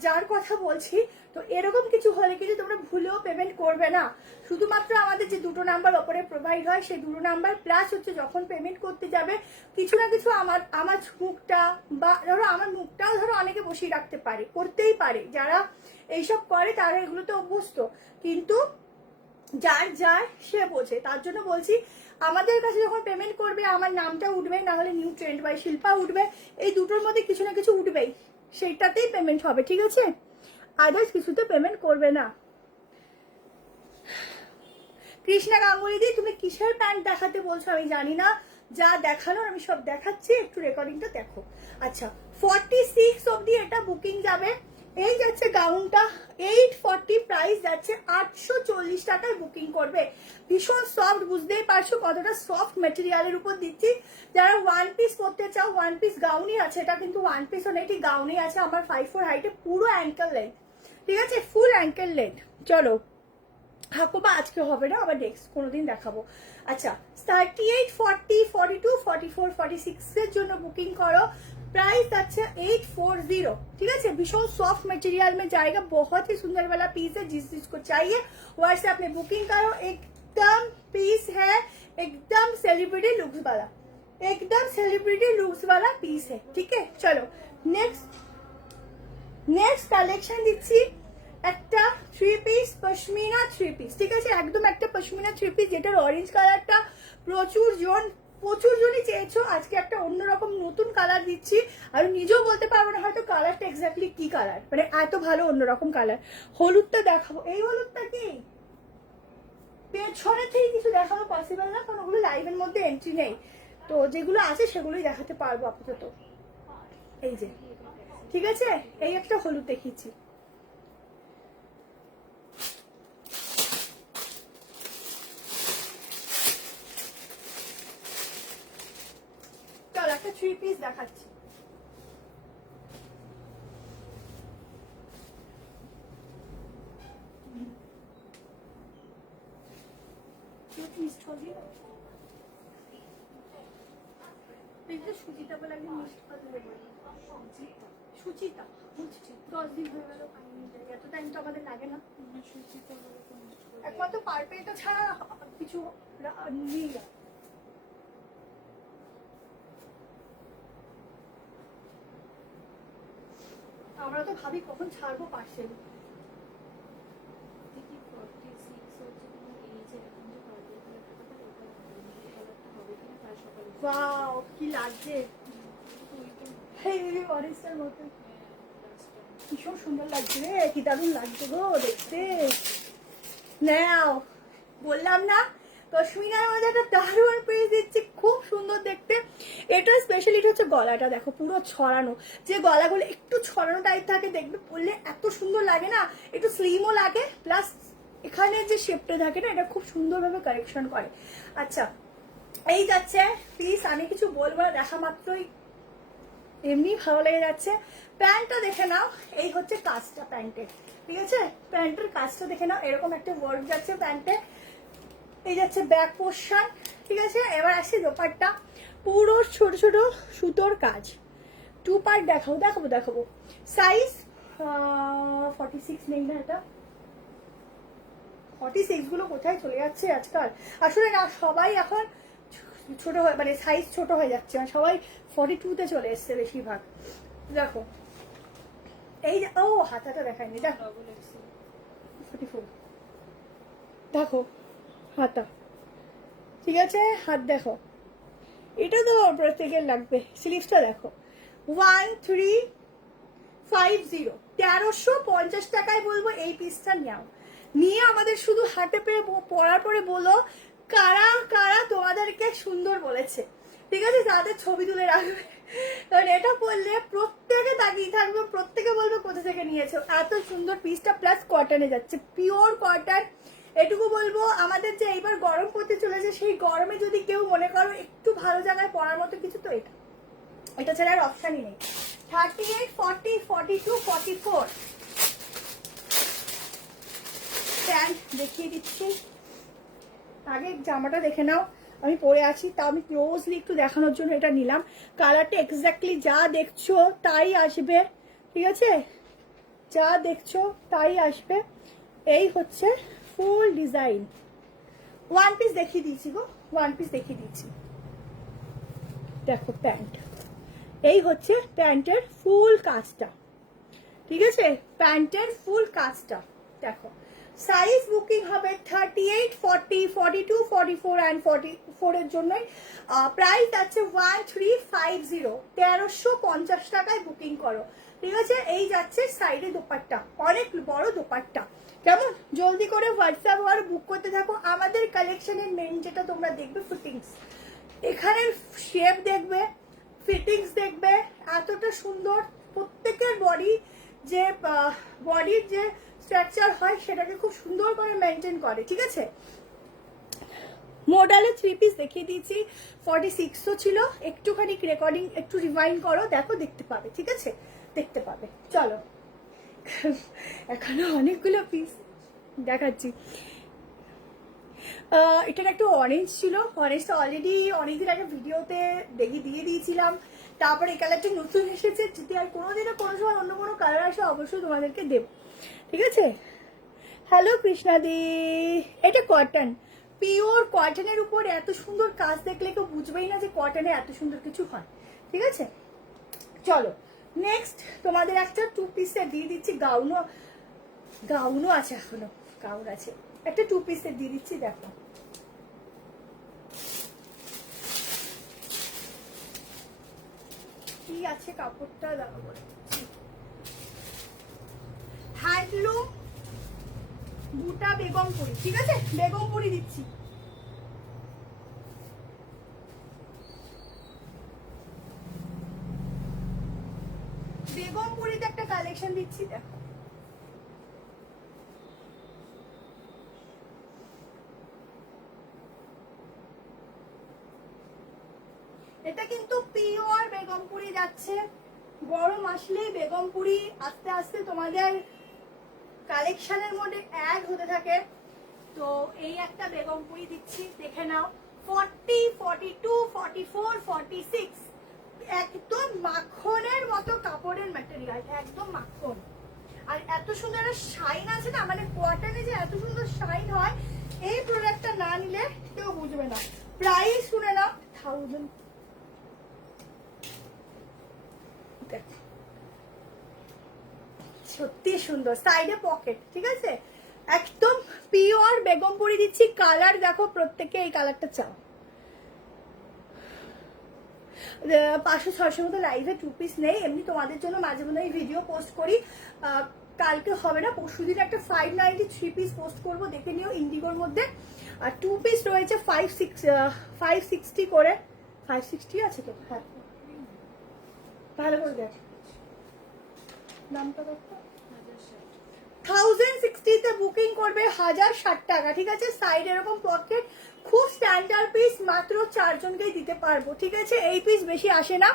যার কথা বলছি, তো এরকম কিছু হলে কিন্তু তোমরা ভুলেও পেমেন্ট করবে না। শুধুমাত্র আমাদের যে দুটো নাম্বার ওপরে প্রোভাইড হয় সেই দুটো নাম্বার, প্লাস হচ্ছে যখন পেমেন্ট করতে যাবে কিছু না কিছু আমার মুখটা, বা ধরো আমার মুখটাও ধরো অনেকে বসিয়ে রাখতে পারে, করতেই পারে, যারা এইসব করে তারা এগুলোতে অভ্যস্ত। কিন্তু যার সে বোঝে, তার জন্য বলছি আমাদের কাছে যখন পেমেন্ট করবে আমার নামটা উঠবে, না হলে নিউ ট্রেন্ড বাই শিল্পা উঠবে, এই দুটোর মধ্যে কিছু না কিছু উঠবেই, সেইটাতেই পেমেন্ট হবে, ঠিক আছে। আদার্স কিছুতে পেমেন্ট করবে না। কৃষ্ণা গাঙ্গুলি দি, তুমি কিসের প্যান্ট দেখাতে বলছো আমি জানি না, যা দেখানোর আমি সব দেখাচ্ছি, একটু রেকর্ডিংটা দেখো। আচ্ছা 46 অবধি এটা বুকিং যাবে। এই যাচ্ছে গাউনটা 840, প্রাইস যাচ্ছে 840 টাকায় বুকিং করবে। ভীষণ সফট, বুঝতেই পারছো কতটা সফট মেটেরিয়ালের উপর দিচ্ছি। যারা ওয়ান পিস পরতে চাও, ওয়ান পিস গাউনই আছে, এটা কিন্তু ওয়ান পিসও নেই, ঠিক গাউনই আছে। আমার 5'4" হাইটে, পুরো অ্যাঙ্কেল লেন্থ, ঠিক আছে, ফুল অ্যাঙ্কেল লেন্থ। চলো হাকুবা আজকে হবে না, আবার নেক্সট কোনোদিন দেখাবো। আচ্ছা 38, 40, 42, 44, 46 এর জন্য বুকিং করো। प्राइस अच्छा 840, ठीक है। भीषण सॉफ्ट मटेरियल में जाएगा, बहुत ही सुंदर वाला पीस है। जिसको चाहिए व्हाट्सएप में बुकिंग करो। एकदम पीस है, एकदम सेलिब्रिटी लुक्स वाला, एकदम सेलिब्रिटी लुक्स वाला पीस है, ठीक है। चलो नेक्स्ट कलेक्शन दिच्छी একটা 3 পিস পশমিনা 3 পিস, ঠিক আছে, একদম একটা পশমিনা 3 পিস, যেটার অরেঞ্জ কালারটা প্রচুর জনই চেয়েছো। আজকে একটা অন্যরকম নতুন কালার দিচ্ছি, আর নিজেও বলতে পারবো না হয়তো কালারটা এক্স্যাক্টলি কি কালার, মানে এত ভালো অন্যরকম কালার। হলুদটা দেখাবো, এই হলুদটা কি পেছনে থেকে কিছু দেখানো পসিবল না, কারণ ওগুলো লাইভের মধ্যে এন্ট্রি নেই, তো যেগুলো আছে সেগুলোই দেখাতে পারবো আপাতত। এই যে ঠিক আছে, এই একটা হলুদ দেখিয়েছি। একটা 3 পিস দেখাচ্ছি, সুচিতা বলে একদিন মিষ্টি কথা দেবো, সুচিতা 10 দিন হয়ে গেল পাইনি, এত টাইম তো আমাদের লাগে না। একমাত্র পারপেলটা ছাড়া কিছু নেই। আমরা তো ভাবি কখন ছাড়বো পার্সেল। দেখি 46 হচ্ছে তোমার এই যে এখন যে পার্পল কালারটা থাকে ওটা নীল কালারটা হবে কিনা কাল সকালে। ওয়াও কি লাগছে, এই বেবি অরেঞ্জটার মতো ভীষণ সুন্দর লাগছে রে, কি দারুণ লাগছে গো দেখতে। নাও বললাম না পশমিনার মধ্যে একটা দারুণ পিস দিচ্ছি, খুব সুন্দর দেখতে। এটা স্পেশালিটি হচ্ছে গলাটা দেখো পুরো ছড়ানো, যে গলাগুলো একটু ছড়ানো টাইপ থাকে দেখবে পরলে এত সুন্দর লাগে না, একটু স্লিমও লাগে, প্লাস এখানে যে শেপটা থাকে না এটা খুব সুন্দরভাবে কারেকশন করে। আচ্ছা এই যাচ্ছে পিস, আমি কিছু বলবো না, দেখা মাত্রই এমনি ভালো লেগে যাচ্ছে। প্যান্টটা দেখে নাও, এই হচ্ছে কাজটা প্যান্টের, ঠিক আছে? প্যান্টের কাজটা দেখে নাও, এরকম একটা ওয়ার্ক যাচ্ছে প্যান্টে, এই যাচ্ছে ব্যাক পোর্শন, ঠিক আছে? এবার আসছে দোপাট্টা, পুরো ছোট ছোট সুতোর কাজ, 2 পার্ট দেখাবো দেখাবো দেখাবো। সাইজ 46 নেই না, এটা 46 গুলো কোথায় চলে যাচ্ছে আজকাল, আসলে না সবাই এখন ছোট হয়ে মানে সাইজ ছোট হয়ে যাচ্ছে, মানে সবাই 42 তে চলে এসছে বেশিরভাগ। দেখো এই যে ও হাতাটা দেখায়নি, দেখো ডবল এক্সেল 44, দেখো হাতা, ঠিক আছে? হাত দেখো, এটা তো প্রত্যেকের লাগবে। স্লিভসটা দেখো 1350, 1350 টাকায় বলবো এই পিসটা নাও, নিয়ে আমাদের শুধু হাতে পেয়ে পরার পরে বলো কারা কারা তোমাদেরকে সুন্দর বলেছে, ঠিক আছে? তাদের ছবি তুলে রাখবে, কারণ এটা পরলে প্রত্যেকে তাকিয়ে থাকবে, প্রত্যেকে বলবে কোথা থেকে নিয়েছো, এত সুন্দর পিসটা। প্লাস কটনে যাচ্ছে, পিওর কটন। এটুকু বলবো আমাদের যে এইবার গরম পড়তে চলেছে, সেই গরমে যদি কেউ মনে করো একটু ভালো জায়গায় পরার মতো কিছু, তো এটা ছাড়া আর অপশনই নেই। 38, 40, 42, 44 প্যান্ট দেখিয়ে দিচ্ছি। আগে জামাটা দেখে নাও, আমি পরে আছি তা আমি ক্লোজলি একটু দেখানোর জন্য এটা নিলাম। কালারটা এক্স্যাক্টলি যা দেখছো তাই আসবে, ঠিক আছে? যা দেখছো তাই আসবে। এই হচ্ছে ফুল ডিজাইন, ওয়ান পিস দেখিয়ে দিয়েছি গো, ওয়ান পিস দেখিয়ে দিয়েছি। দেখো প্যান্ট, এই হচ্ছে প্যান্টের ফুল কাজটা, ঠিক আছে? প্যান্টের ফুল কাজটা দেখো। সাইজ বুকিং হবে 38, 40, 42, 44 অ্যান্ড 44 এর জন্যই। প্রাইস আছে 1350, 1350 টাকায় বুকিং করো, ঠিক আছে? এই যাচ্ছে সাইডে দোপাট্টা, অনেক বড় দোপাট্টা, কেমন? জলদি করে হোয়াটসঅ্যাপ আর বুক করতে থাকো। আমাদের কালেকশনের মেন যেটা তোমরা দেখবে ফিটিংস, এখানের শেপ দেখবে, ফিটিংস দেখবে, এতটা সুন্দর। প্রত্যেকের বডি যে বডির যে স্ট্রাকচার হয় সেটাকে খুব সুন্দর করে মেনটেন করে, ঠিক আছে? মডেলে 3 পিস দেখিয়ে দিয়েছি, 46 ছিল, একটুখানি রেকর্ডিং একটু রিভাইন্ড করো, দেখো দেখতে পাবে, ঠিক আছে? দেখতে পাবে। চলো এখনো অনেকগুলো পিস দেখাচ্ছি। এটার একটা অরেঞ্জ ছিল, অরেঞ্জটা অলরেডি অনেকদিন আগে ভিডিওতে দিয়ে দিয়েছিলাম। তারপরে এই কালারটা নতুন এসেছে, যদি আর কোনোদিনও কোনো সময় অন্য কোনো কালার আসে অবশ্যই তোমাদেরকে দেব, ঠিক আছে? হ্যালো কৃষ্ণাদি, এটা কটন, পিওর কটনের উপর এত সুন্দর কাজ দেখলে কেউ বুঝবেই না যে কটনে এত সুন্দর কিছু হয়, ঠিক আছে? চলো নেক্সট তোমাদের একটা 2 পিসের দিয়ে দিচ্ছি, গাউনও আছে, এখনো গাউন আছে, একটা 2 পিসের দিয়ে দিচ্ছি। দেখো কি আছে কাপড়টা, দেখো বলে হ্যান্ডলুম বুটা বেগমপুরি, ঠিক আছে? বেগমপুরি দিচ্ছি। বেগমপুরিতে একটা কালেকশন দিচ্ছি, দেখো এটা কিন্তু পিওর বেগমপুরি যাচ্ছে। গরম আসলেই বেগমপুরি আস্তে আস্তে তোমাদের কালেকশনের মধ্যে অ্যাড হতে থাকে। তো এই একটা বেগমপুরি দিচ্ছি, দেখে নাও। 40, 42, 44, 46 একদম মাখনের মতো কাপড়ের ম্যাটেরিয়াল, একদম মাখন। আর এত সুন্দর শাইন আছে না, মানে কটনে যে এত সুন্দর শাইন হয়, এই প্রোডাক্টটা না নিলে কেউ বুঝবে না। প্রাইস শুনে নাও 1000। সত্যি সুন্দর, সাইডে পকেট, ঠিক আছে, একদম পিওর বেগমপুরি দিচ্ছি। কালার দেখো, প্রত্যেকে এই কালারটা চাও। 500-600 মতো লাইভে 2 পিস নেই, এমনি তোমাদের জন্য মাঝে মধ্যে ভিডিও পোস্ট করি। কালকে হবে না, পরশুদিন একটা 590 3 পিস পোস্ট করব, দেখে নিও ইন্ডিগোর মধ্যে। আর 2 পিস রয়েছে 560 করে। 560 আছে তো? হ্যাঁ, ভালো করে দেখ, নামটা দেখো। 1060 বুকিং করবে, 1060 টাকা, ঠিক আছে। সাইড এরকম পকেট, খুব স্ট্যান্ডার্ড পিস, মাত্র 4 জনকেই দিতে পারবো, ঠিক আছে। এই পিস বেশি আসে না,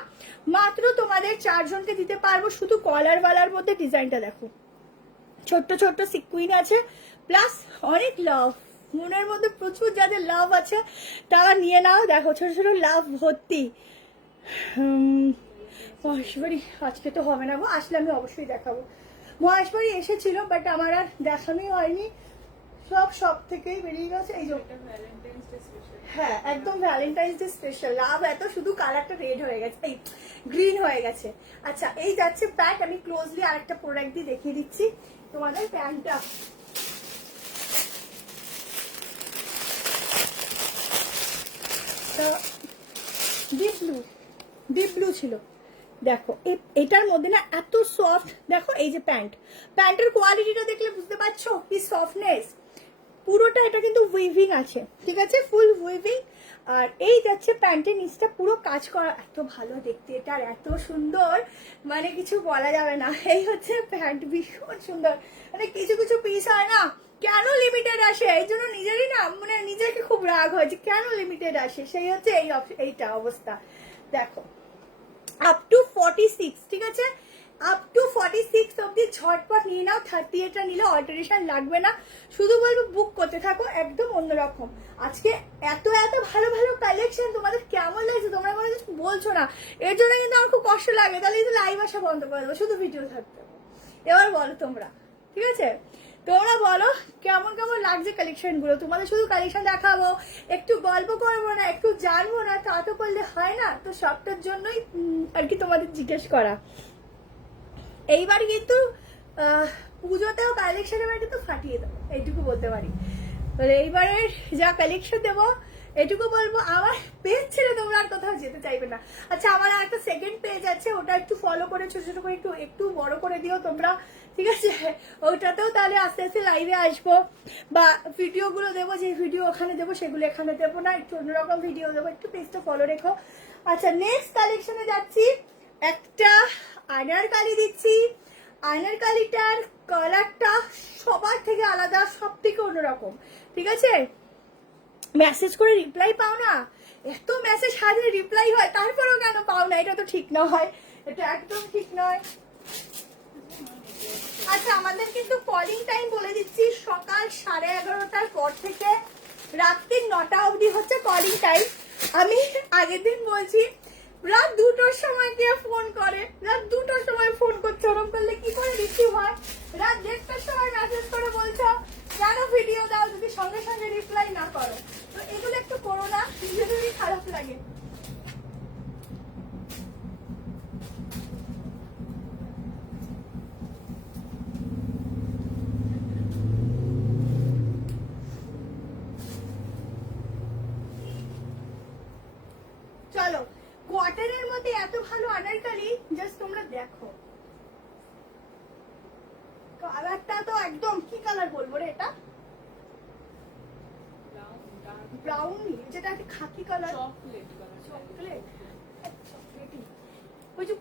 মাত্র তোমাদের 4 জনকে দিতে পারবো। শুধু কলার ওয়ালার মধ্যে ডিজাইনটা দেখো, ছোট্ট ছোট্ট সিকুইন আছে, প্লাস অনেক লাভ, মনের মধ্যে প্রচুর যাদের লাভ আছে তারা নিয়ে নাও। দেখো ছোট ছোট লাভ ভর্তি। মহেশবাড়ি আজকে তো হবে না গো, আসলে আমি অবশ্যই দেখাবো। মহেশবাড়ি এসেছিল, বাট আমার আর দেখানোই হয়নি, সব থেকেই বেরিয়ে গেছে। এই যে হ্যাঁ, একদম ভ্যালেন্টাইন্স ডে স্পেশাল লাভ, এত শুধু কালারটা রেড হয়ে গেছে, এই গ্রিন হয়ে গেছে। আচ্ছা, এই যাচ্ছে প্যান্ট, আমি ক্লোজলি আরেকটা প্রোডাক্ট দিয়ে দেখিয়ে দিচ্ছি তোমাদের প্যান্টটা। ডিপ ব্লু ছিল, দেখো এটার মধ্যে না এত সফট, দেখো এই যে প্যান্টের কোয়ালিটিটা দেখলে বুঝতে পারছো কি সফটনেস। পুরোটা এটা কিন্তু উইভিং আছে, ঠিক আছে, ফুল উইভিং। আর এই যাচ্ছে প্যান্টের নিচটা পুরো কাজ করা, এত ভালো দেখতে এটা, আর এত সুন্দর, মানে কিছু বলা যাবে না। এই হচ্ছে প্যান্ট, ভীষণ সুন্দর। মানে কিছু কিছু পিস হয় না, কেন লিমিটেড আসে, এই জন্য নিজেরই না মানে নিজেকে খুব রাগ হয়েছে, কেন লিমিটেড আসে, সেই হচ্ছে এইটা অবস্থা। দেখো আপ টু 46, ঠিক আছে, আপ টু 46 অব্দি ঝটপট নিয়ে নাও। 38টা নিলে অল্টারেশন লাগবে না, শুধু বলবো বুক করতে থাকো, একদম অন্যরকম। আজকে এত ভালো ভালো কালেকশন, তোমাদের কেমন লাগছে তোমরা কোনো কিছু বলছো না, এর জন্য কিন্তু আমার খুব কষ্ট লাগে, তাহলে কিন্তু লাইভ আসা বন্ধ করে দেবো, শুধু ভিডিও থাকতে। এবার বলো তোমরা, ঠিক আছে, তোমরা বলো কেমন কেমন লাগছে কালেকশন গুলো। তোমাদের শুধু কালেকশন দেখাবো, একটু গল্প করবো না, একটু জানবো না, তা তো করলে হয় না। তো সবটার জন্যই আর কি তোমাদের জিজ্ঞেস করা। এইবার কিন্তু পুজোতেও কালেকশন এবার কিন্তু ফাটিয়ে দেবো, এইটুকু বলতে পারি। তাহলে এইবারের যা কালেকশন দেবো, এটুকু বলবো, আমার পেজ ছেড়ে তোমরা আর কোথাও যেতে চাইবে না। আচ্ছা, আমার একটা সেকেন্ড পেজ আছে, ওটা একটু ফলো করে ছোট ছোট করে একটু বড় করে দিও তোমরা, ঠিক আছে। ওটাতেও তাহলে আস্তে আস্তে লাইভে আসবো, বা ভিডিওগুলো দেবো, যে ভিডিও ওখানে দেবো সেগুলো এখানে দেবো না, একটু অন্যরকম ভিডিও দেবো, একটু পেজটা ফলো রেখো। আচ্ছা, নেক্সট কালেকশনে যাচ্ছি, একটা আনারকলি দিচ্ছি। আনারকলিটার কালারটা সবার থেকে আলাদা, সব থেকে অন্যরকম, ঠিক আছে। মেসেজ করে রিপ্লাই পাও না, এত মেসেজ হাজার রিপ্লাই হয়, তারপরেও কেন পাও না, এটা তো ঠিক নয়, এটা একদম ঠিক নয়। আচ্ছা, আমাদের কিন্তু কলিং টাইম বলে দিচ্ছি, সকাল 11:30টার পর থেকে রাত্রি 9টা অবধি হচ্ছে কলিং টাইম। আমি আগের দিন বলছি, রাত 2টোর সময় কে ফোন করে, রাত 2টোর সময় ফোন করছে, ওরকম করলে কি করে রিসিভ হয়। রাত 1:30টার সময় মেসেজ করে বলছো কেন ভিডিও দাও, যদি সঙ্গে সঙ্গে রিপ্লাই না করো। তো এগুলো একটু করো না, নিজেদেরই খারাপ লাগে। চলো, কটনের মধ্যে এত ভালো আনারকলি, জাস্ট তোমরা দেখো কালারটা, তো একদম কি কালার বলবো রে, এটা ব্রাউন, যেটা একটা খাকি কালার, চকলেট, ওই যে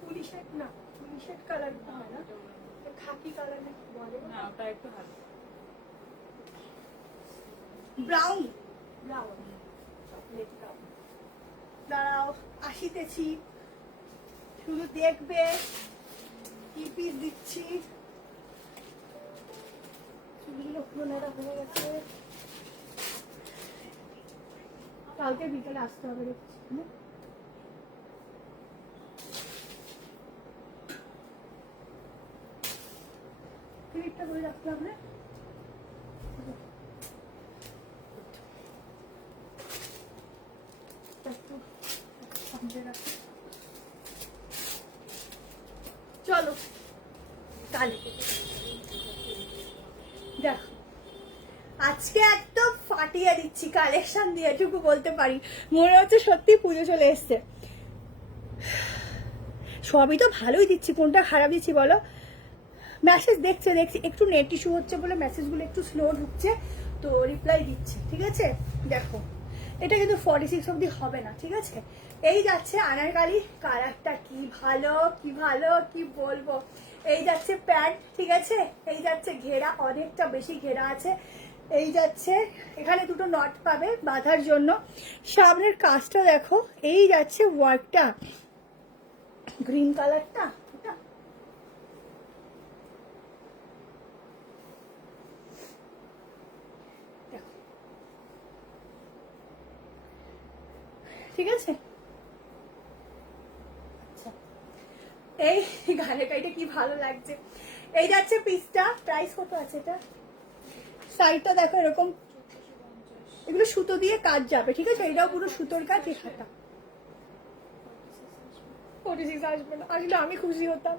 পুলিশের না, পুলিশের কালার হয় না, খাকি কালার নাকি বলে না, ওটা একটু হালকা ব্রাউন, চকলেট ব্রাউন। দাঁড়াও, আসিতেছি, শুধু দেখবে কি পিস দিচ্ছি। চুলগুলো পুরোনোটা হয়ে গেছে, কালকে বিকেলে আসতে হবে, দেখছি ক্লিপটা করে রাখতে হবে। চলো, কালে দেখো আজকে একদম ফাটিয়ে দিচ্ছি কালেকশন দিয়ে, এটুকু বলতে পারি। মনে হচ্ছে সত্যি পুজো চলে এসছে। সবই তো ভালোই দিচ্ছি, কোনটা খারাপ দিচ্ছি বলো? মেসেজ দেখছি একটু নেট ইস্যু হচ্ছে বলে মেসেজগুলো একটু স্লো ঢুকছে, তো রিপ্লাই দিচ্ছে, ঠিক আছে। দেখো এটা কিন্তু 46 অবধি হবে না, ঠিক আছে। এই যাচ্ছে আনারকালি, কালারটা কি ভালো কি বলবো। এই যাচ্ছে প্যান্ট, ঠিক আছে। এই যাচ্ছে ঘেরা, অনেকটা বেশি ঘেরা আছে। এই যাচ্ছে, এখানে দুটো নট পাবে বাঁধার জন্য। সামনের কাজটা দেখো, এই যাচ্ছে ওয়ার্কটা, গ্রিন কালারটা, ঠিক আছে। আচ্ছা এই গানের কাইটা কি ভালো লাগছে। এই যাচ্ছে পিসটা, প্রাইস কত আছে এটা? সাইডটা দেখো এরকম, এগুলো সুতো দিয়ে কাজ যাবে, ঠিক আছে। এটাও পুরো সুতোর কাজ। এই খাতা 46 আসবে না, আসলে আমি খুশি হতাম।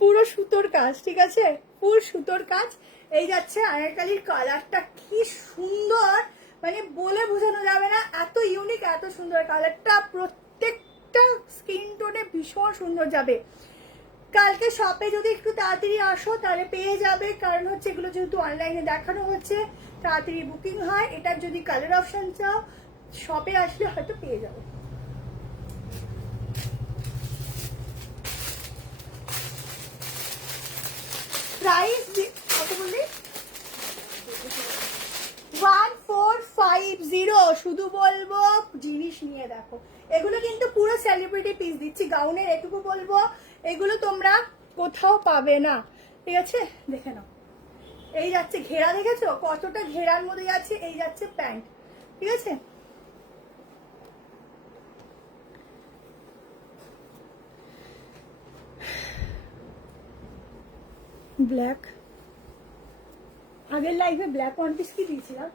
পুরো সুতোর কাজ, ঠিক আছে, পুরো সুতোর কাজ। এই যাচ্ছে আনারকালির কালারটা কি সুন্দর, মানে বলে বোঝানো যাবে না, এত ইউনিক এত সুন্দর কালারটা। প্রত্যেকটা স্কিন টোনে ভীষণ সুন্দর যাবে। কালকে শপে যদি একটু তাড়াতাড়ি আসো তাহলে পেয়ে যাবে, কারণ হচ্ছে এগুলো যেহেতু অনলাইনে দেখানো হচ্ছে তাড়াতাড়ি বুকিং হয়। এটার যদি কালার অপশন চাও শপে আসলে হয়তো পেয়ে যাবো। প্রাইস কত বললি? 1450। শুধু বলবো জিনিস নিয়ে দেখো, এগুলো কিন্তু পুরো সেলিব্রিটি পিস দিচ্ছি গাউনের, এটুকু বলবো এগুলো তোমরা কোথাও পাবে না, ঠিক আছে। দেখে নাও, এই যাচ্ছে ঘেরা, দেখেছো কতটা ঘেরার মধ্যে যাচ্ছে। এই যাচ্ছে প্যান্ট, ঠিক আছে। ব্ল্যাক, আগের লাইফে ব্ল্যাক ওয়ান পিস কি দিয়েছিলাম?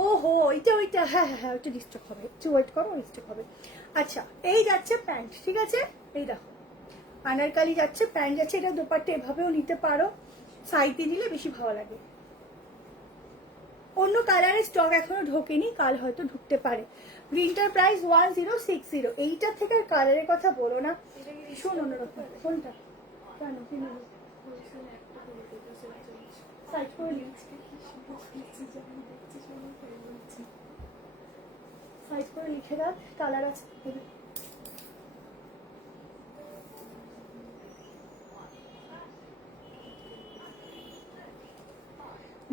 ওহো ওইটা হ্যাঁ হ্যাঁ হ্যাঁ, ওইটা ডিস্টার্ব হবে, একটু ওয়েট করো, ডিস্টার্ব হবে। আচ্ছা এই যাচ্ছে প্যান্ট, ঠিক আছে। এই দেখো আনারকালি যাচ্ছে, প্যান্ট যাচ্ছে। এটা দোপাট্টা এভাবেও নিতে পারো, সাইডে নিলে বেশি ভালো লাগে। অন্য কালারের স্টক এখনো ঢোকেনি, কাল হয়তো ঢুকতে পারে। গ্রিনটার প্রাইস 1060। এইটার থেকে আর কালারের কথা বলো না, ভীষণ অন্যরকম। কোনটা কেন কি নেবো? সাইড করে সাইড করে লিখে দাও, কালার আছে।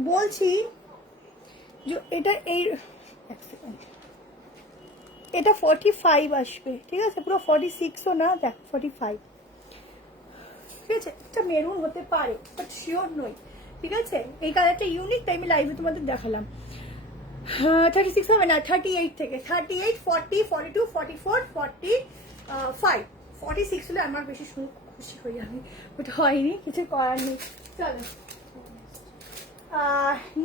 বলছি যে এটা এই এটা 45 আসবে, ঠিক আছে। পুরো 46ও না, দেখ 45, ঠিক আছে। এটা মেরুন হতে পারে বাট শিওর নই, ঠিক আছে। এই কালারটা ইউনিক, তাই আমি লাইভে তোমাদের দেখালাম। 36 হবে না, 38 থেকে 38, 40, 42, 44, 45, 46 হলে আমার বেশি খুশি হই আমি, বাট হয়নি, কিছু করার নেই। চলো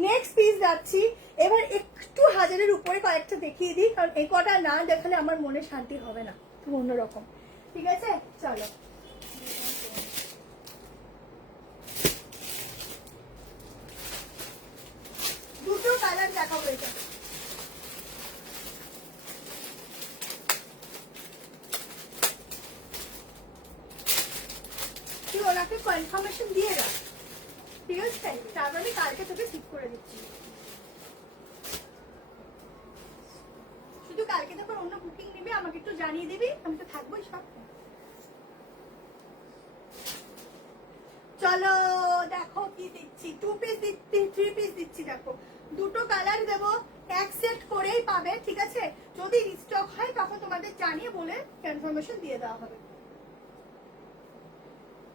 নেক্সট পিস যাচ্ছি। এবার একটু হাজারের উপরে কয়েকটা দেখিয়ে দিই, কারণ এই কটা না দেখালে আমার মনে শান্তি হবে না, খুব অন্যরকম, ঠিক আছে। চলো দুটো কালার দেখাবো। এটা তুই ওনাকে কনফার্মেশন দিয়ে রাখ, ঠিক আছে। তারপর আমি কালকে তোকে ঠিক করে দিচ্ছি। শুধু কালকে যখন অন্য বুকিং নিবি আমাকে একটু জানিয়ে দিবি, আমি তো থাকবোই সব। চলো দেখো কি দিচ্ছি, 2 পিস দিচ্ছি, 3 পিস দিচ্ছি। দেখো দুটো কালার দেবো, এক সেট করেই পাবে, ঠিক আছে। যদি রিস্টক হয় তখন তোমাদের জানিয়ে বলে কনফার্মেশন দিয়ে দেওয়া হবে।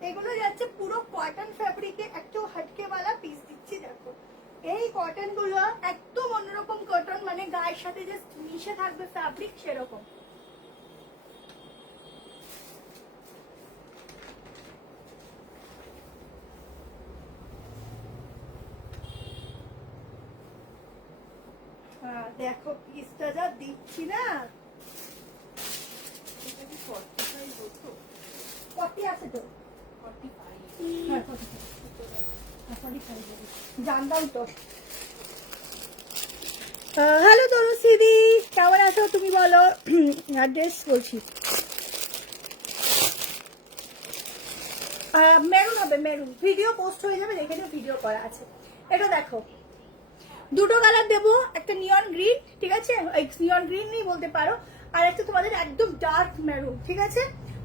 এগুলো যাচ্ছে পুরো কটন ফ্যাব্রিকে, একটু হাটকেওয়ালা পিস দিচ্ছি। দেখো এই কটন গুলো একদম অন্যরকম কটন, মানে গায়ের সাথে যে মিশে থাকবে ফ্যাব্রিক সেরকম। দেখো পিসটা যা দিচ্ছি না, 45 হতো 40 আছে তো 45 হ্যাঁ 45 জানতাম তো। হ্যালো তনুশ্রীদি, কেমন আছো তুমি বলো? অ্যাড্রেস বলছি, মেরুন হবে, মেরুন। ভিডিও পোস্ট হয়ে যাবে, দেখে নিও ভিডিও করা আছে। এটা দেখো, দুটো কালার দেবো, একটা নিয়ন গ্রিন, ঠিক আছে, নিয়ন গ্রিন নেই বলতে পারো, আর একটা তোমাদের একদম ডার্ক মেরুন, ঠিক আছে।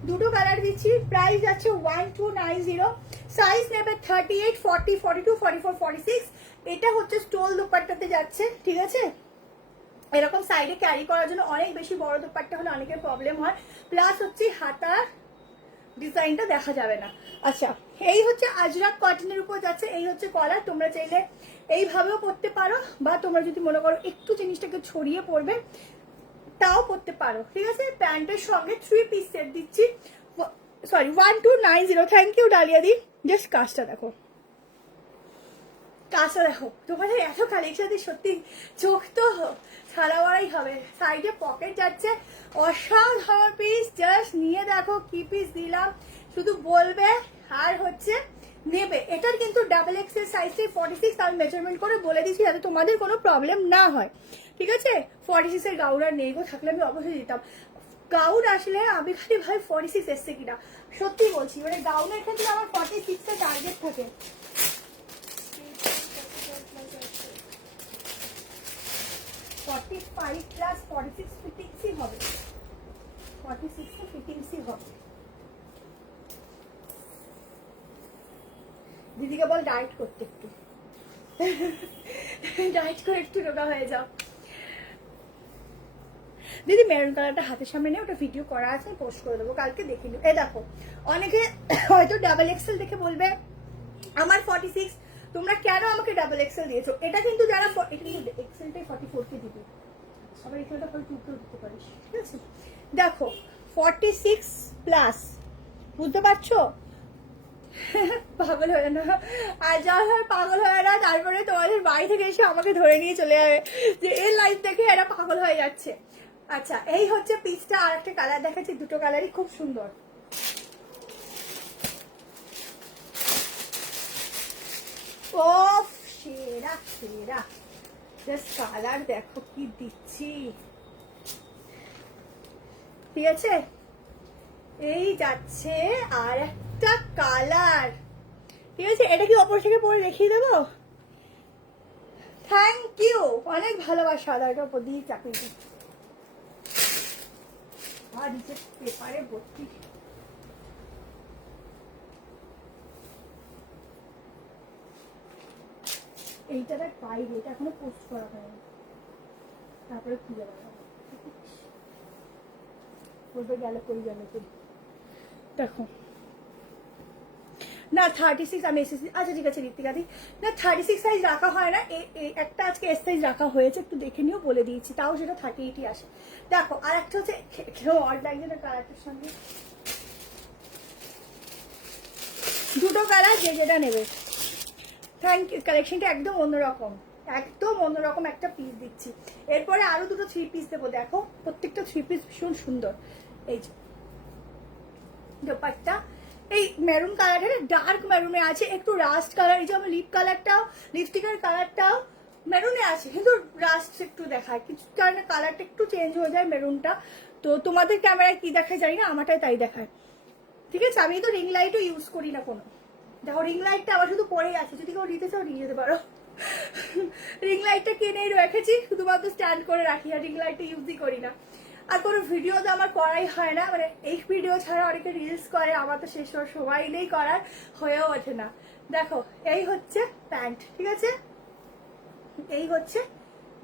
দুটো কালার দিচ্ছি, প্রাইস আছে 1290, সাইজ নেবে 38, 40, 42, 44, 46। এটা হচ্ছে স্টোল দোপাট্টাতে যাচ্ছে, ঠিক আছে। এরকম সাইডে ক্যারি করার জন্য অনেক বেশি বড় দোপাট্টা হলে অনেকের প্রবলেম হয়, প্লাস হচ্ছে হাতার ডিজাইনটা দেখা যাবে না। আচ্ছা, এই হচ্ছে আজরাক কটনের উপর যাচ্ছে, এই হচ্ছে কলার। তোমরা চাইলে এইভাবেও পরতে পারো, বা তোমরা যদি মনে করো একটু জিনিসটাকে ছড়িয়ে পরবে তাও পরতে পারো, ঠিক আছে। প্যান্টের সঙ্গে 3 পিস সেট দিচ্ছি, সরি 1290। থ্যাংক ইউ ডালিয়া দি। জাস্ট কাজটা দেখো, কাজটা দেখো, তোমাদের এত কালেকশন সত্যি চোখ তো ছাড়াওয়াই হবে। সাইডে পকেট যাচ্ছে, অসাধারণ পিস। জাস্ট নিয়ে দেখো কি পিস দিলাম, শুধু বলবে আর হচ্ছে নেবে। এটার কিন্তু ডাবল এক্সেল সাইজটাই 46, আমি মেজারমেন্ট করে বলে দিচ্ছি যাতে তোমাদের কোনো প্রবলেম না হয়, ঠিক আছে। 46 এর গাউন আর নেই গো, থাকলে আমি অবশ্যই দিতাম। গাউন আসলে আমি খালি ভাই 46 এসছে কিনা, সত্যি বলছি, মানে গাউনের ক্ষেত্রে আমার 46 এর টার্গেট থাকে। 45 প্লাস 46 ফিটিংসই হবে, 46 তো ফিটিংসই হবে। দিদিকে বল ডায়েট করতে, একটু ডায়েট করে একটু রোগা হয়ে যাও। দিদি মেরুন কালারটা হাতের সামনে নিয়ে ওটা ভিডিও করা আছে, পোস্ট করে দেবো, কালকে দেখে নিও। এ দেখো, অনেকে হয়তো ডাবল এক্সেল দেখে বলবে আমার 46, তোমরা কেন আমাকে ডাবল এক্সেল দিয়েছো। এটা কিন্তু যারা, এটা কিন্তু এক্সেলটাই 44 কে দিবি, আবার এখানটা 42 কেও দিতে পারিস, ঠিক আছে। দেখো 46 প্লাস, বুঝতে পারছো? পাগল হয়ে না, আর যা হয় পাগল হয়ে না, তারপরে তোমাদের বাড়ি থেকে এসে আমাকে ধরে নিয়ে চলে যাবে যে এর লাইফ দেখে এরা পাগল হয়ে যাচ্ছে। আচ্ছা, এই হচ্ছে পিসটা। আর একটা কালার দেখাচ্ছি, দুটো কালারই খুব সুন্দর। ও সেরা সেরা, জাস্ট কালার দেখো কি দিচ্ছি, ঠিক আছে। এই যাচ্ছে আর একটা কালার, ঠিক আছে। এটা কি অপর থেকে পরে দেখিয়ে দেবো? থ্যাংক ইউ, অনেক ভালোবাসা। এটা ওপর দিয়ে চাকরি দিচ্ছি, আর নিচে পেপারে ভর্তি। এইটা দেখ পাইবে, এটা এখনো পোস্ট করা হয়নি, তারপরে খুঁজে বেড়াবো, বলবে গেল কই গেল কই। দেখো না 36, আমি এসেছি। আচ্ছা ঠিক আছে ঋতিকাদি, না 36 সাইজ রাখা হয় না, একটা আজকে এস সাইজ রাখা হয়েছে, একটু দেখে নিও, বলে দিয়েছি, তাও সেটা 38ই আসে। দেখো আর একটা হচ্ছে অড লাগছে না কালারটার সঙ্গে, দুটো কালার যে যেটা নেবে। থ্যাংক ইউ, কালেকশনটা একদম অন্যরকম, একদম অন্যরকম একটা পিস দিচ্ছি। এরপরে আরো দুটো 3 পিস দেবো, দেখো প্রত্যেকটা 3 পিস ভীষণ সুন্দর। এই যে দোপাট্টা, এই মেরুন কালারটা ডার্ক মেরুনে আছে, একটু রাস্ট কালার। এই যে আমার লিপ কালারটাও, লিপস্টিকের কালারটাও মেরুনে আছে, কিন্তু রাস্ট একটু দেখায় কিছু কারণে, কালারটা একটু চেঞ্জ হয়ে যায় মেরুনটা। তো তোমাদের ক্যামেরায় কি দেখায় জানি না, আমারটাই তাই দেখায়, ঠিক আছে। আমি তো রিং লাইটও ইউজ করি না কোনো। দেখো রিং লাইটটা আমার শুধু পরেই আছে, যদি কেউ নিতে চাও নিয়ে যেতে পারো। রিং লাইটটা কিনেই রেখেছি, শুধুমাত্র স্ট্যান্ড করে রাখি, আর রিং লাইটটা ইউজই করি না। আর কোনো ভিডিও তো আমার করাই হয় না, মানে এই ভিডিও ছাড়া অনেকে রিলস করে, আমার তো শেষ হওয়ার সময় নেই, করার হয়েও ওঠে না। দেখো এই হচ্ছে প্যান্ট, ঠিক আছে, এই হচ্ছে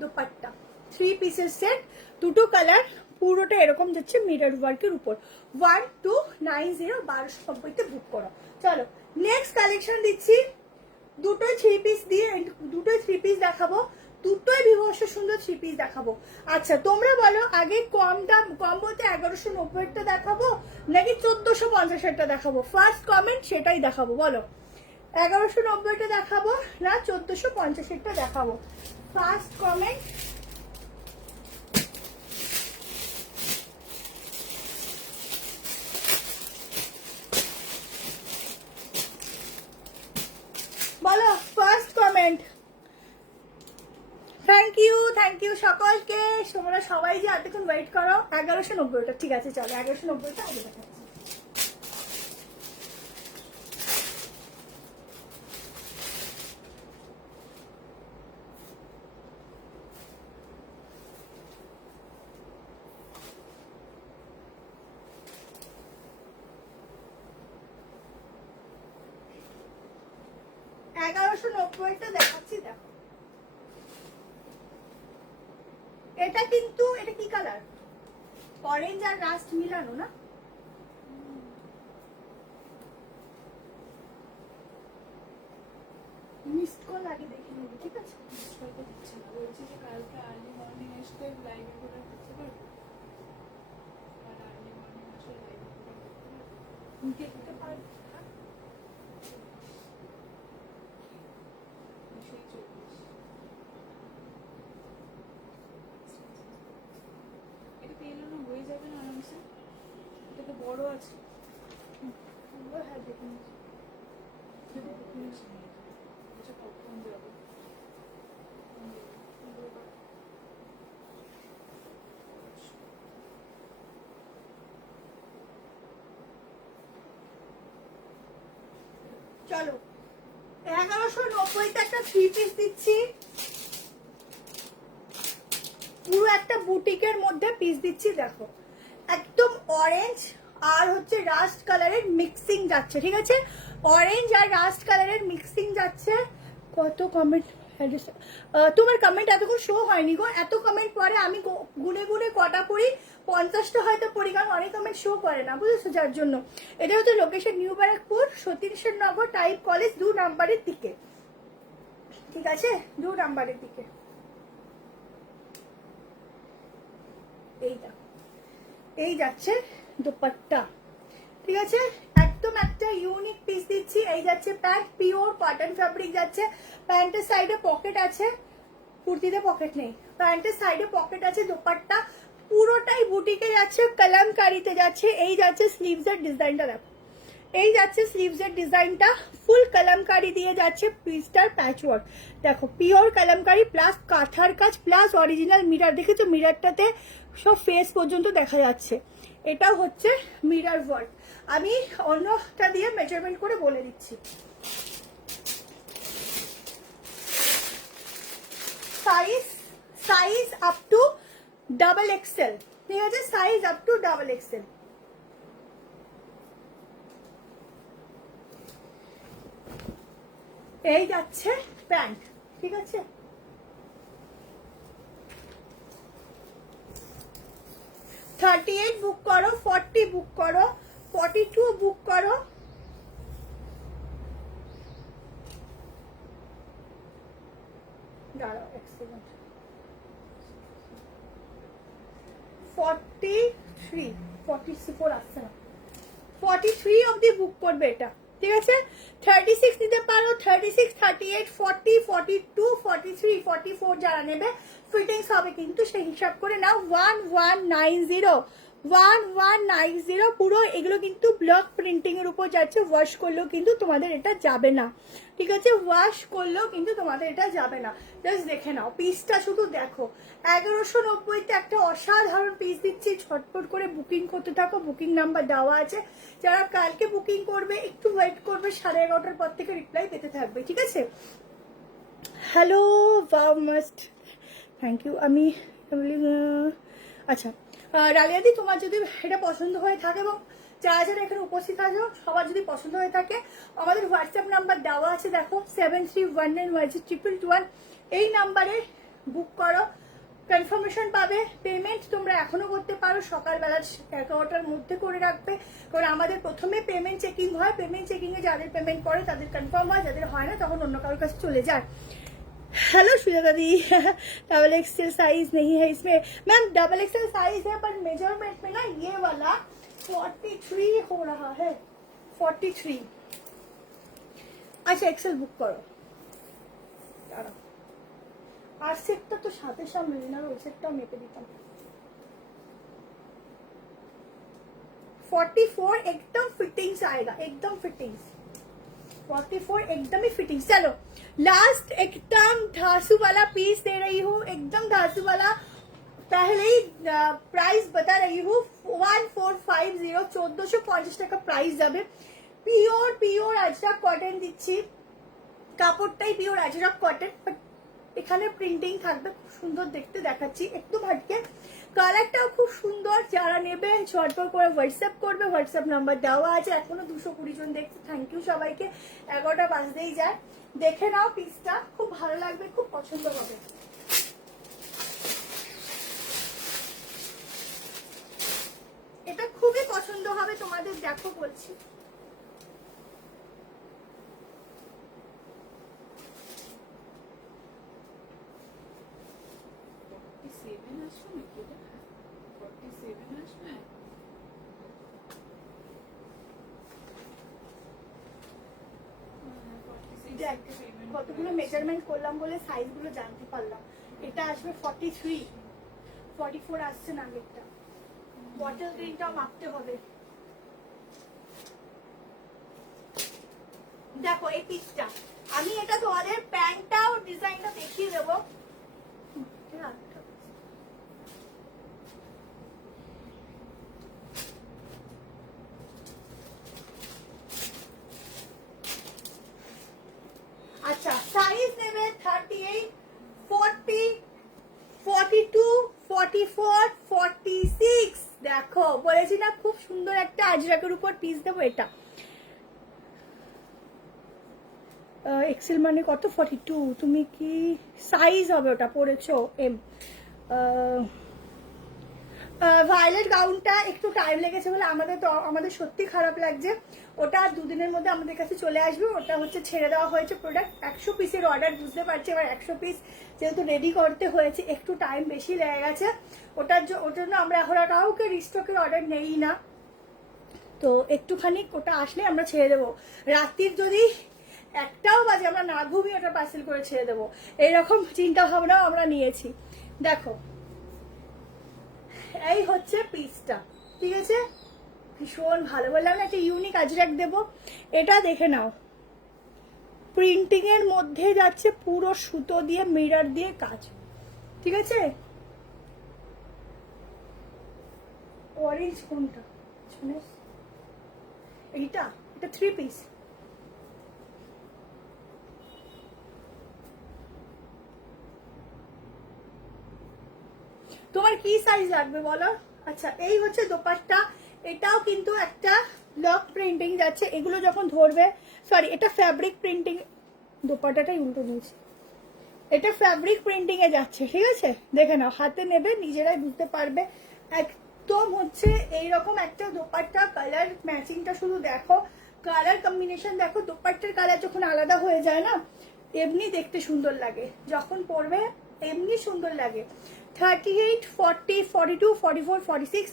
দোপাট্টা, 3 পিসের সেট, দুটো কালার, পুরোটা এরকম যাচ্ছে মিরর ওয়ার্কের উপর। 1290, 1290 বুক করো। চলো নেক্সট কালেকশন দিচ্ছি, দুটোই 3 পিস দিয়ে, দুটোই 3 পিস দেখাবো, দুটোই বিভৎস সুন্দর 3 পিস দেখাবো। আচ্ছা তোমরা বলো আগে কম দাম, কম বলতে 1190 দেখাবো নাকি 1450 দেখাবো? ফার্স্ট কমেন্ট সেটাই দেখাবো, বলো 1190 দেখাবো না 1450 দেখাবো? First comment. থ্যাংক ইউ সকলকে। তোমরা সবাই যে এতক্ষণ ওয়েট করো। 1190টা ঠিক আছে, চলো 1190টা আগে দেখাচ্ছি। দেখাচ্ছি, দেখো এটা কিন্তু এটা কি কালার? অরেঞ্জ আর রাস্ট মিলানো না? মিসড কল আগে দেখে নেবো, ঠিক আছে? মিস করতে দিচ্ছে না, বলছি যে কালকে আর্লি মর্নিং এসে লাইভে করে করতে পারবো, আর আর্লি মর্নিং এসে লাইভে করে করতে পারবো। দেখতে পারবো না। সেই 24 এটা তো এলো না, হয়ে যাবে না আরামসে? এটা তো বড় আছে। হ্যাঁ দেখে নিচ্ছি। আচ্ছা কখন যাবে? চলো 1190তে একটা 3 পিস দিচ্ছি, পুরো একটা বুটিকের মধ্যে পিস দিচ্ছি। দেখো একদম অরেঞ্জ আর হচ্ছে রাস্ট কালারের মিক্সিং যাচ্ছে, ঠিক আছে? অরেঞ্জ আর রাস্ট কালারের মিক্সিং যাচ্ছে। কত কমেন্ট, তোমার কমেন্ট এতক্ষণ শো হয়নি গো। এত কমেন্ট পরে আমি গুনে গুনে কটা পড়ি, 50টা হয়তো পড়ি, কারণ অনেক কমেন্ট শো করে না, বুঝেছো? যার জন্য এটা হচ্ছে লোকেশন নিউ ব্যারাকপুর, সতীশের নগর, টাইপ কলেজ 2 নাম্বারের দিকে, ঠিক আছে? 2 নাম্বারের দিকে। এই যাচ্ছে দোপাট্টা, ঠিক আছে? একদম একটা ইউনিক পিস দিচ্ছি। এই যাচ্ছে প্যান্ট, পিওর কটন ফ্যাব্রিক যাচ্ছে। প্যান্টের সাইডে পকেট আছে, কুর্তিতে পকেট নেই, প্যান্টের সাইডে পকেট আছে। দোপাট্টা পুরোটাই বুটিকে যাচ্ছে, কালামকারিতে যাচ্ছে। এই যাচ্ছে স্লিভসের ডিজাইনটা, দেখো এই যাচ্ছে স্লিভসের ডিজাইনটা, ফুল কালামকারি দিয়ে যাচ্ছে। পিসটার প্যাচওয়ার্ক দেখো, পিওর কালামকারি প্লাস কাঁথার কাজ প্লাস অরিজিনাল মিরার, দেখেছো? মিরারটাতে সব ফেস পর্যন্ত দেখা যাচ্ছে। এটা হচ্ছে মিরার ওয়ার্ক। আমি অন্যটা দিয়ে মেজারমেন্ট করে বলে দিচ্ছি। Size up to double XL, ঠিক আছে? Size up to double XL. এই যাচ্ছে প্যান্ট, ঠিক আছে? 38 বুক করো, 40 বুক করো, 42 বুক করো, দাঁড়াও এক সেকেন্ড, 43 44 আসছে না, 43 অবধি বুক করবে এটা, ঠিক আছে? 36 নিতে পারো, 36 38 40 42 43 44 যারা নেবে ফিটিংস হবে কিন্তু সেই হিসাব করে নাও। 1190 পুরো এগুলো কিন্তু ব্লক প্রিন্টিং এর উপর যাচ্ছে। ওয়াশ করলেও কিন্তু তোমাদের এটা যাবে না, ঠিক আছে? ওয়াশ করলেও কিন্তু তোমাদের এটা যাবে না। জাস্ট দেখে নাও পিসটা, শুধু দেখো। 1190তে একটা অসাধারণ পিস দিচ্ছি। ছটপট করে বুকিং করতে থাকো, বুকিং নাম্বার দেওয়া আছে। যারা কালকে বুকিং করবে একটু ওয়েট করবে, 11:30টার পর থেকে রিপ্লাই পেতে থাকবে, ঠিক আছে? Hello wow must, thank you. আমি আচ্ছা রালিয়াদি, তোমার যদি এটা পছন্দ হয়ে থাকে এবং যারা যারা এখানে উপস্থিত আছো সবার যদি পছন্দ হয়ে থাকে, আমাদের হোয়াটসঅ্যাপ নাম্বার দেওয়া আছে, দেখো 7319102221। এই নাম্বারে বুক করো, কনফার্মেশন পাবে। পেমেন্ট তোমরা এখনো করতে পারো, সকালবেলা 11টার মধ্যে করে রাখবে, কারণ আমাদের প্রথমে পেমেন্ট চেকিং হয়। পেমেন্ট চেকিংয়ে যাদের পেমেন্ট করে তাদের কনফার্ম হয়, যাদের হয় না তখন অন্য কারোর কাছে চলে যায়। हेलो श्रीजा दी, डबल एक्सएल साइज नहीं है इसमें। मैम डबल एक्सएल साइज है पर मेजरमेंट में ना ये वाला 43 हो रहा है, 43। अच्छा एक्सएल बुक करो, আর সেটটা তো সাথে সামনে না, ওই সেটটাও মেপে দিতাম। 44 एकदम फिटिंग्स आएगा, एकदम फिटिंग्स। 44 एकदम ही फिटिंग। चलो लास्ट एकदम धासु वाला पीस दे रही हूँ, एकदम धासु वाला। पहले ही प्राइस बता रही हूँ 1450, 1450 টাকা প্রাইস যাবে। পিওর পিওর আজরাক কটন দিচ্ছি, কাপড়টাই পিওর আজরাক কটন, বাট এখানে প্রিন্টিং থাকবে, খুব সুন্দর দেখতে দেখাচ্ছি, একটু ভাটকে। কালারটাও খুব সুন্দর, যারা নেবে ঝটপট করে হোয়াটসঅ্যাপ করবে, হোয়াটসঅ্যাপ নাম্বার দেওয়া আছে। এখনো 220 জন দেখছে, থ্যাংক ইউ সবাইকে। 11টা বাজতেই যায়, দেখে নাও পিসটা, খুব ভালো লাগবে, খুব পছন্দ হবে। এটা খুবই পছন্দ হবে তোমাদের, দেখো বলছি। কতগুলো মেজারমেন্ট করলাম বলে সাইজগুলো জানতে পারলাম। এটা আসবে 43, 44 আসছে না আগেরটা। বটল গ্রিনটাও মাপতে হবে। দেখো এই পিসটা, আমি এটা তোমাদের প্যান্টটাও ডিজাইনটা দেখিয়ে দেবো। আচ্ছা সাইজ নেবে 38, 40, 42, 44, 46। দেখো বলেছি না খুব সুন্দর একটা আজরাকের উপর পিস দেবো। এটা এক্সেল মানে কত? 42। তুমি কি সাইজ হবে ওটা পরেছো? এম। ভায়োলেট গাউনটা একটু টাইম লেগেছে বলে আমাদের সত্যি খারাপ লাগছে। ওটা 2 দিনের মধ্যে আমাদের কাছে চলে আসবে। ওটা হচ্ছে ছেড়ে দেওয়া হয়েছে প্রোডাক্ট। 100 পিসের অর্ডার, বুঝতে পারছি। এবার 100 পিস যেহেতু রেডি করতে হয়েছে, একটু টাইম বেশি লেগে গেছে। ওটার জন্য আমরা এখন আর কাউকে রিস্টকের অর্ডার নেই না। তো একটুখানি ওটা আসলে আমরা ছেড়ে দেবো। রাত্রির যদি 1টাও বাজে আমরা না ঘুমিয়ে ওটা পার্সেল করে ছেড়ে দেবো, এইরকম চিন্তা ভাবনাও আমরা নিয়েছি। দেখো এই হচ্ছে পিসটা, ঠিক আছে? ভীষণ ভালো, বললাম না একটা ইউনিক আজরাক দেবো। এটা দেখে নাও, প্রিন্টিং এর মধ্যে যাচ্ছে, পুরো সুতো দিয়ে মিরর দিয়ে কাজ, ঠিক আছে? অরেঞ্জ কোনটা? এইটা, এটা 3 পিস। তোমার কি সাইজ লাগবে বলো? আচ্ছা এই হচ্ছে দোপাট্টা। এটাও কিন্তু একটা ব্লক প্রিন্টিং যাচ্ছে। এগুলো যখন ধরবে, সরি এটা ফ্যাব্রিক প্রিন্টিং, দোপাট্টাটাই উল্টো নিয়েছি। এটা ফ্যাব্রিক প্রিন্টিং এ যাচ্ছে, ঠিক আছে? দেখে নাও, হাতে নেবে নিজেরাই বুঝতে পারবে। একদম হচ্ছে এইরকম একটা দোপাট্টা। কালার ম্যাচিংটা শুধু দেখো, কালার কম্বিনেশন দেখো। দোপাট্টার কালার যখন আলাদা হয়ে যায় না, এমনি দেখতে সুন্দর লাগে, যখন পরবে এমনি সুন্দর লাগে। 38, 40, 42, 44, 46।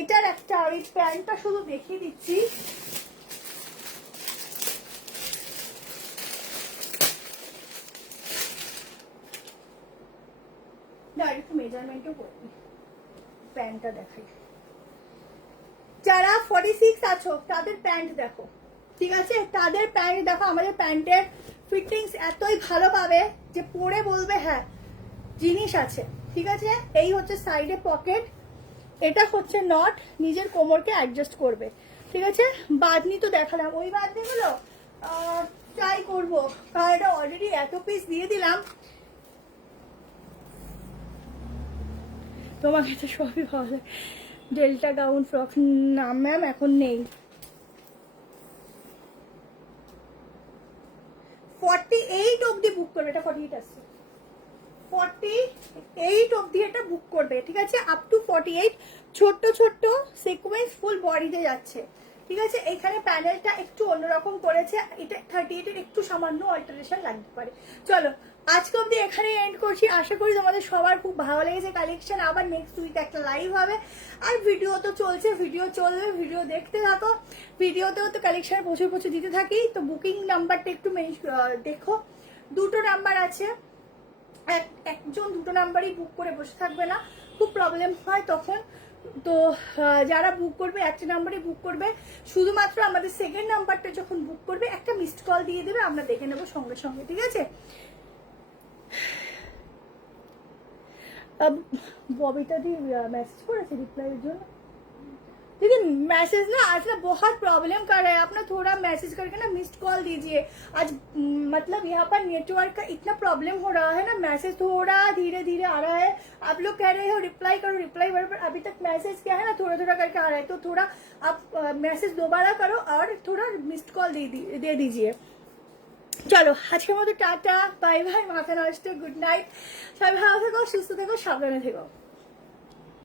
এটার একটা ওই প্যান্টটা শুধু দেখিয়ে দিচ্ছি। না একটু মেজারমেন্টও করবি, প্যান্টটা দেখাই। যারা 46 আছো তাদের প্যান্ট দেখো, ঠিক আছে? তাদের প্যান্ট দেখো। আমাদের প্যান্টের ফিটিংস এতই ভালো পাবে যে পরে বলবে হ্যাঁ জিনিস আছে, ঠিক আছে? এই হচ্ছে সাইডে পকেট, এটা হচ্ছে নট, নিজের কোমরকে অ্যাডজাস্ট করবে, ঠিক আছে? বাঁধনি তো দেখালাম, ওই বাঁধনিগুলো ট্রাই করবো, কারণ এটা অলরেডি এত পিস দিয়ে দিলাম। তোমাকে তো সবই ভালো লাগে। ডেল্টা গাউন ফ্রক, না ম্যাম এখন নেই। 48 অবধি বুক করবে, এটা 48 আসছে। 48 অবধি এটা বুক করবে, ঠিক আছে? Up to 48। ছোট্ট ছোট্ট সিকোয়েন্স ফুল বডিতে যাচ্ছে, ঠিক আছে? এখানে প্যানেলটা একটু অন্যরকম করেছে। এটা 38 এর একটু সামান্য অল্টারেশন লাগতে পারে। চলো আজকে অবধি এখানেই এন্ড করছি। আশা করি তোমাদের সবার খুব ভালো লেগেছে কালেকশন। আবার নেক্সট উইক একটা লাইভ হবে, আর ভিডিও তো চলছে, ভিডিও চলবে, ভিডিও দেখতে থাকো। ভিডিওতেও তো কালেকশন প্রচুর প্রচুর দিতে থাকি। তো বুকিং নাম্বারটা একটু দেখো, 2টো নাম্বার আছে। একজন 2টো নাম্বারই বুক করে বসে থাকবে না, খুব প্রবলেম হয় তখন। তো যারা বুক করবে একটা নাম্বারে বুক করবে, শুধুমাত্র আমাদের সেকেন্ড নাম্বারটা যখন বুক করবে একটা মিসড কল দিয়ে দেবে, আমরা দেখে নেবো সঙ্গে সঙ্গে, ঠিক আছে? बॉबीटा दी मैसेज করেছে রিপ্লাইয়ের জন্য। दीदी मैसेज ना आज ना बहुत प्रॉब्लम कर रहा है, आप ना थोड़ा मैसेज करके ना मिस्ड कॉल दीजिए। आज मतलब यहाँ पर नेटवर्क का इतना प्रॉब्लम हो रहा है ना, मैसेज थोड़ा धीरे धीरे आ रहा है। आप लोग कह रहे हो रिप्लाई करो रिप्लाई करो, पर अभी तक मैसेज क्या है ना थोड़ा थोड़ा करके आ रहा है, तो थोड़ा आप मैसेज दोबारा करो और थोड़ा मिस्ड कॉल दे दीजिए। চলো আজকের মতো টাটা বাই বাই, মাথা নষ্ট, গুড নাইট, সবাই ভালো থেকো, সুস্থ থেকো, সাবধানে থেকো।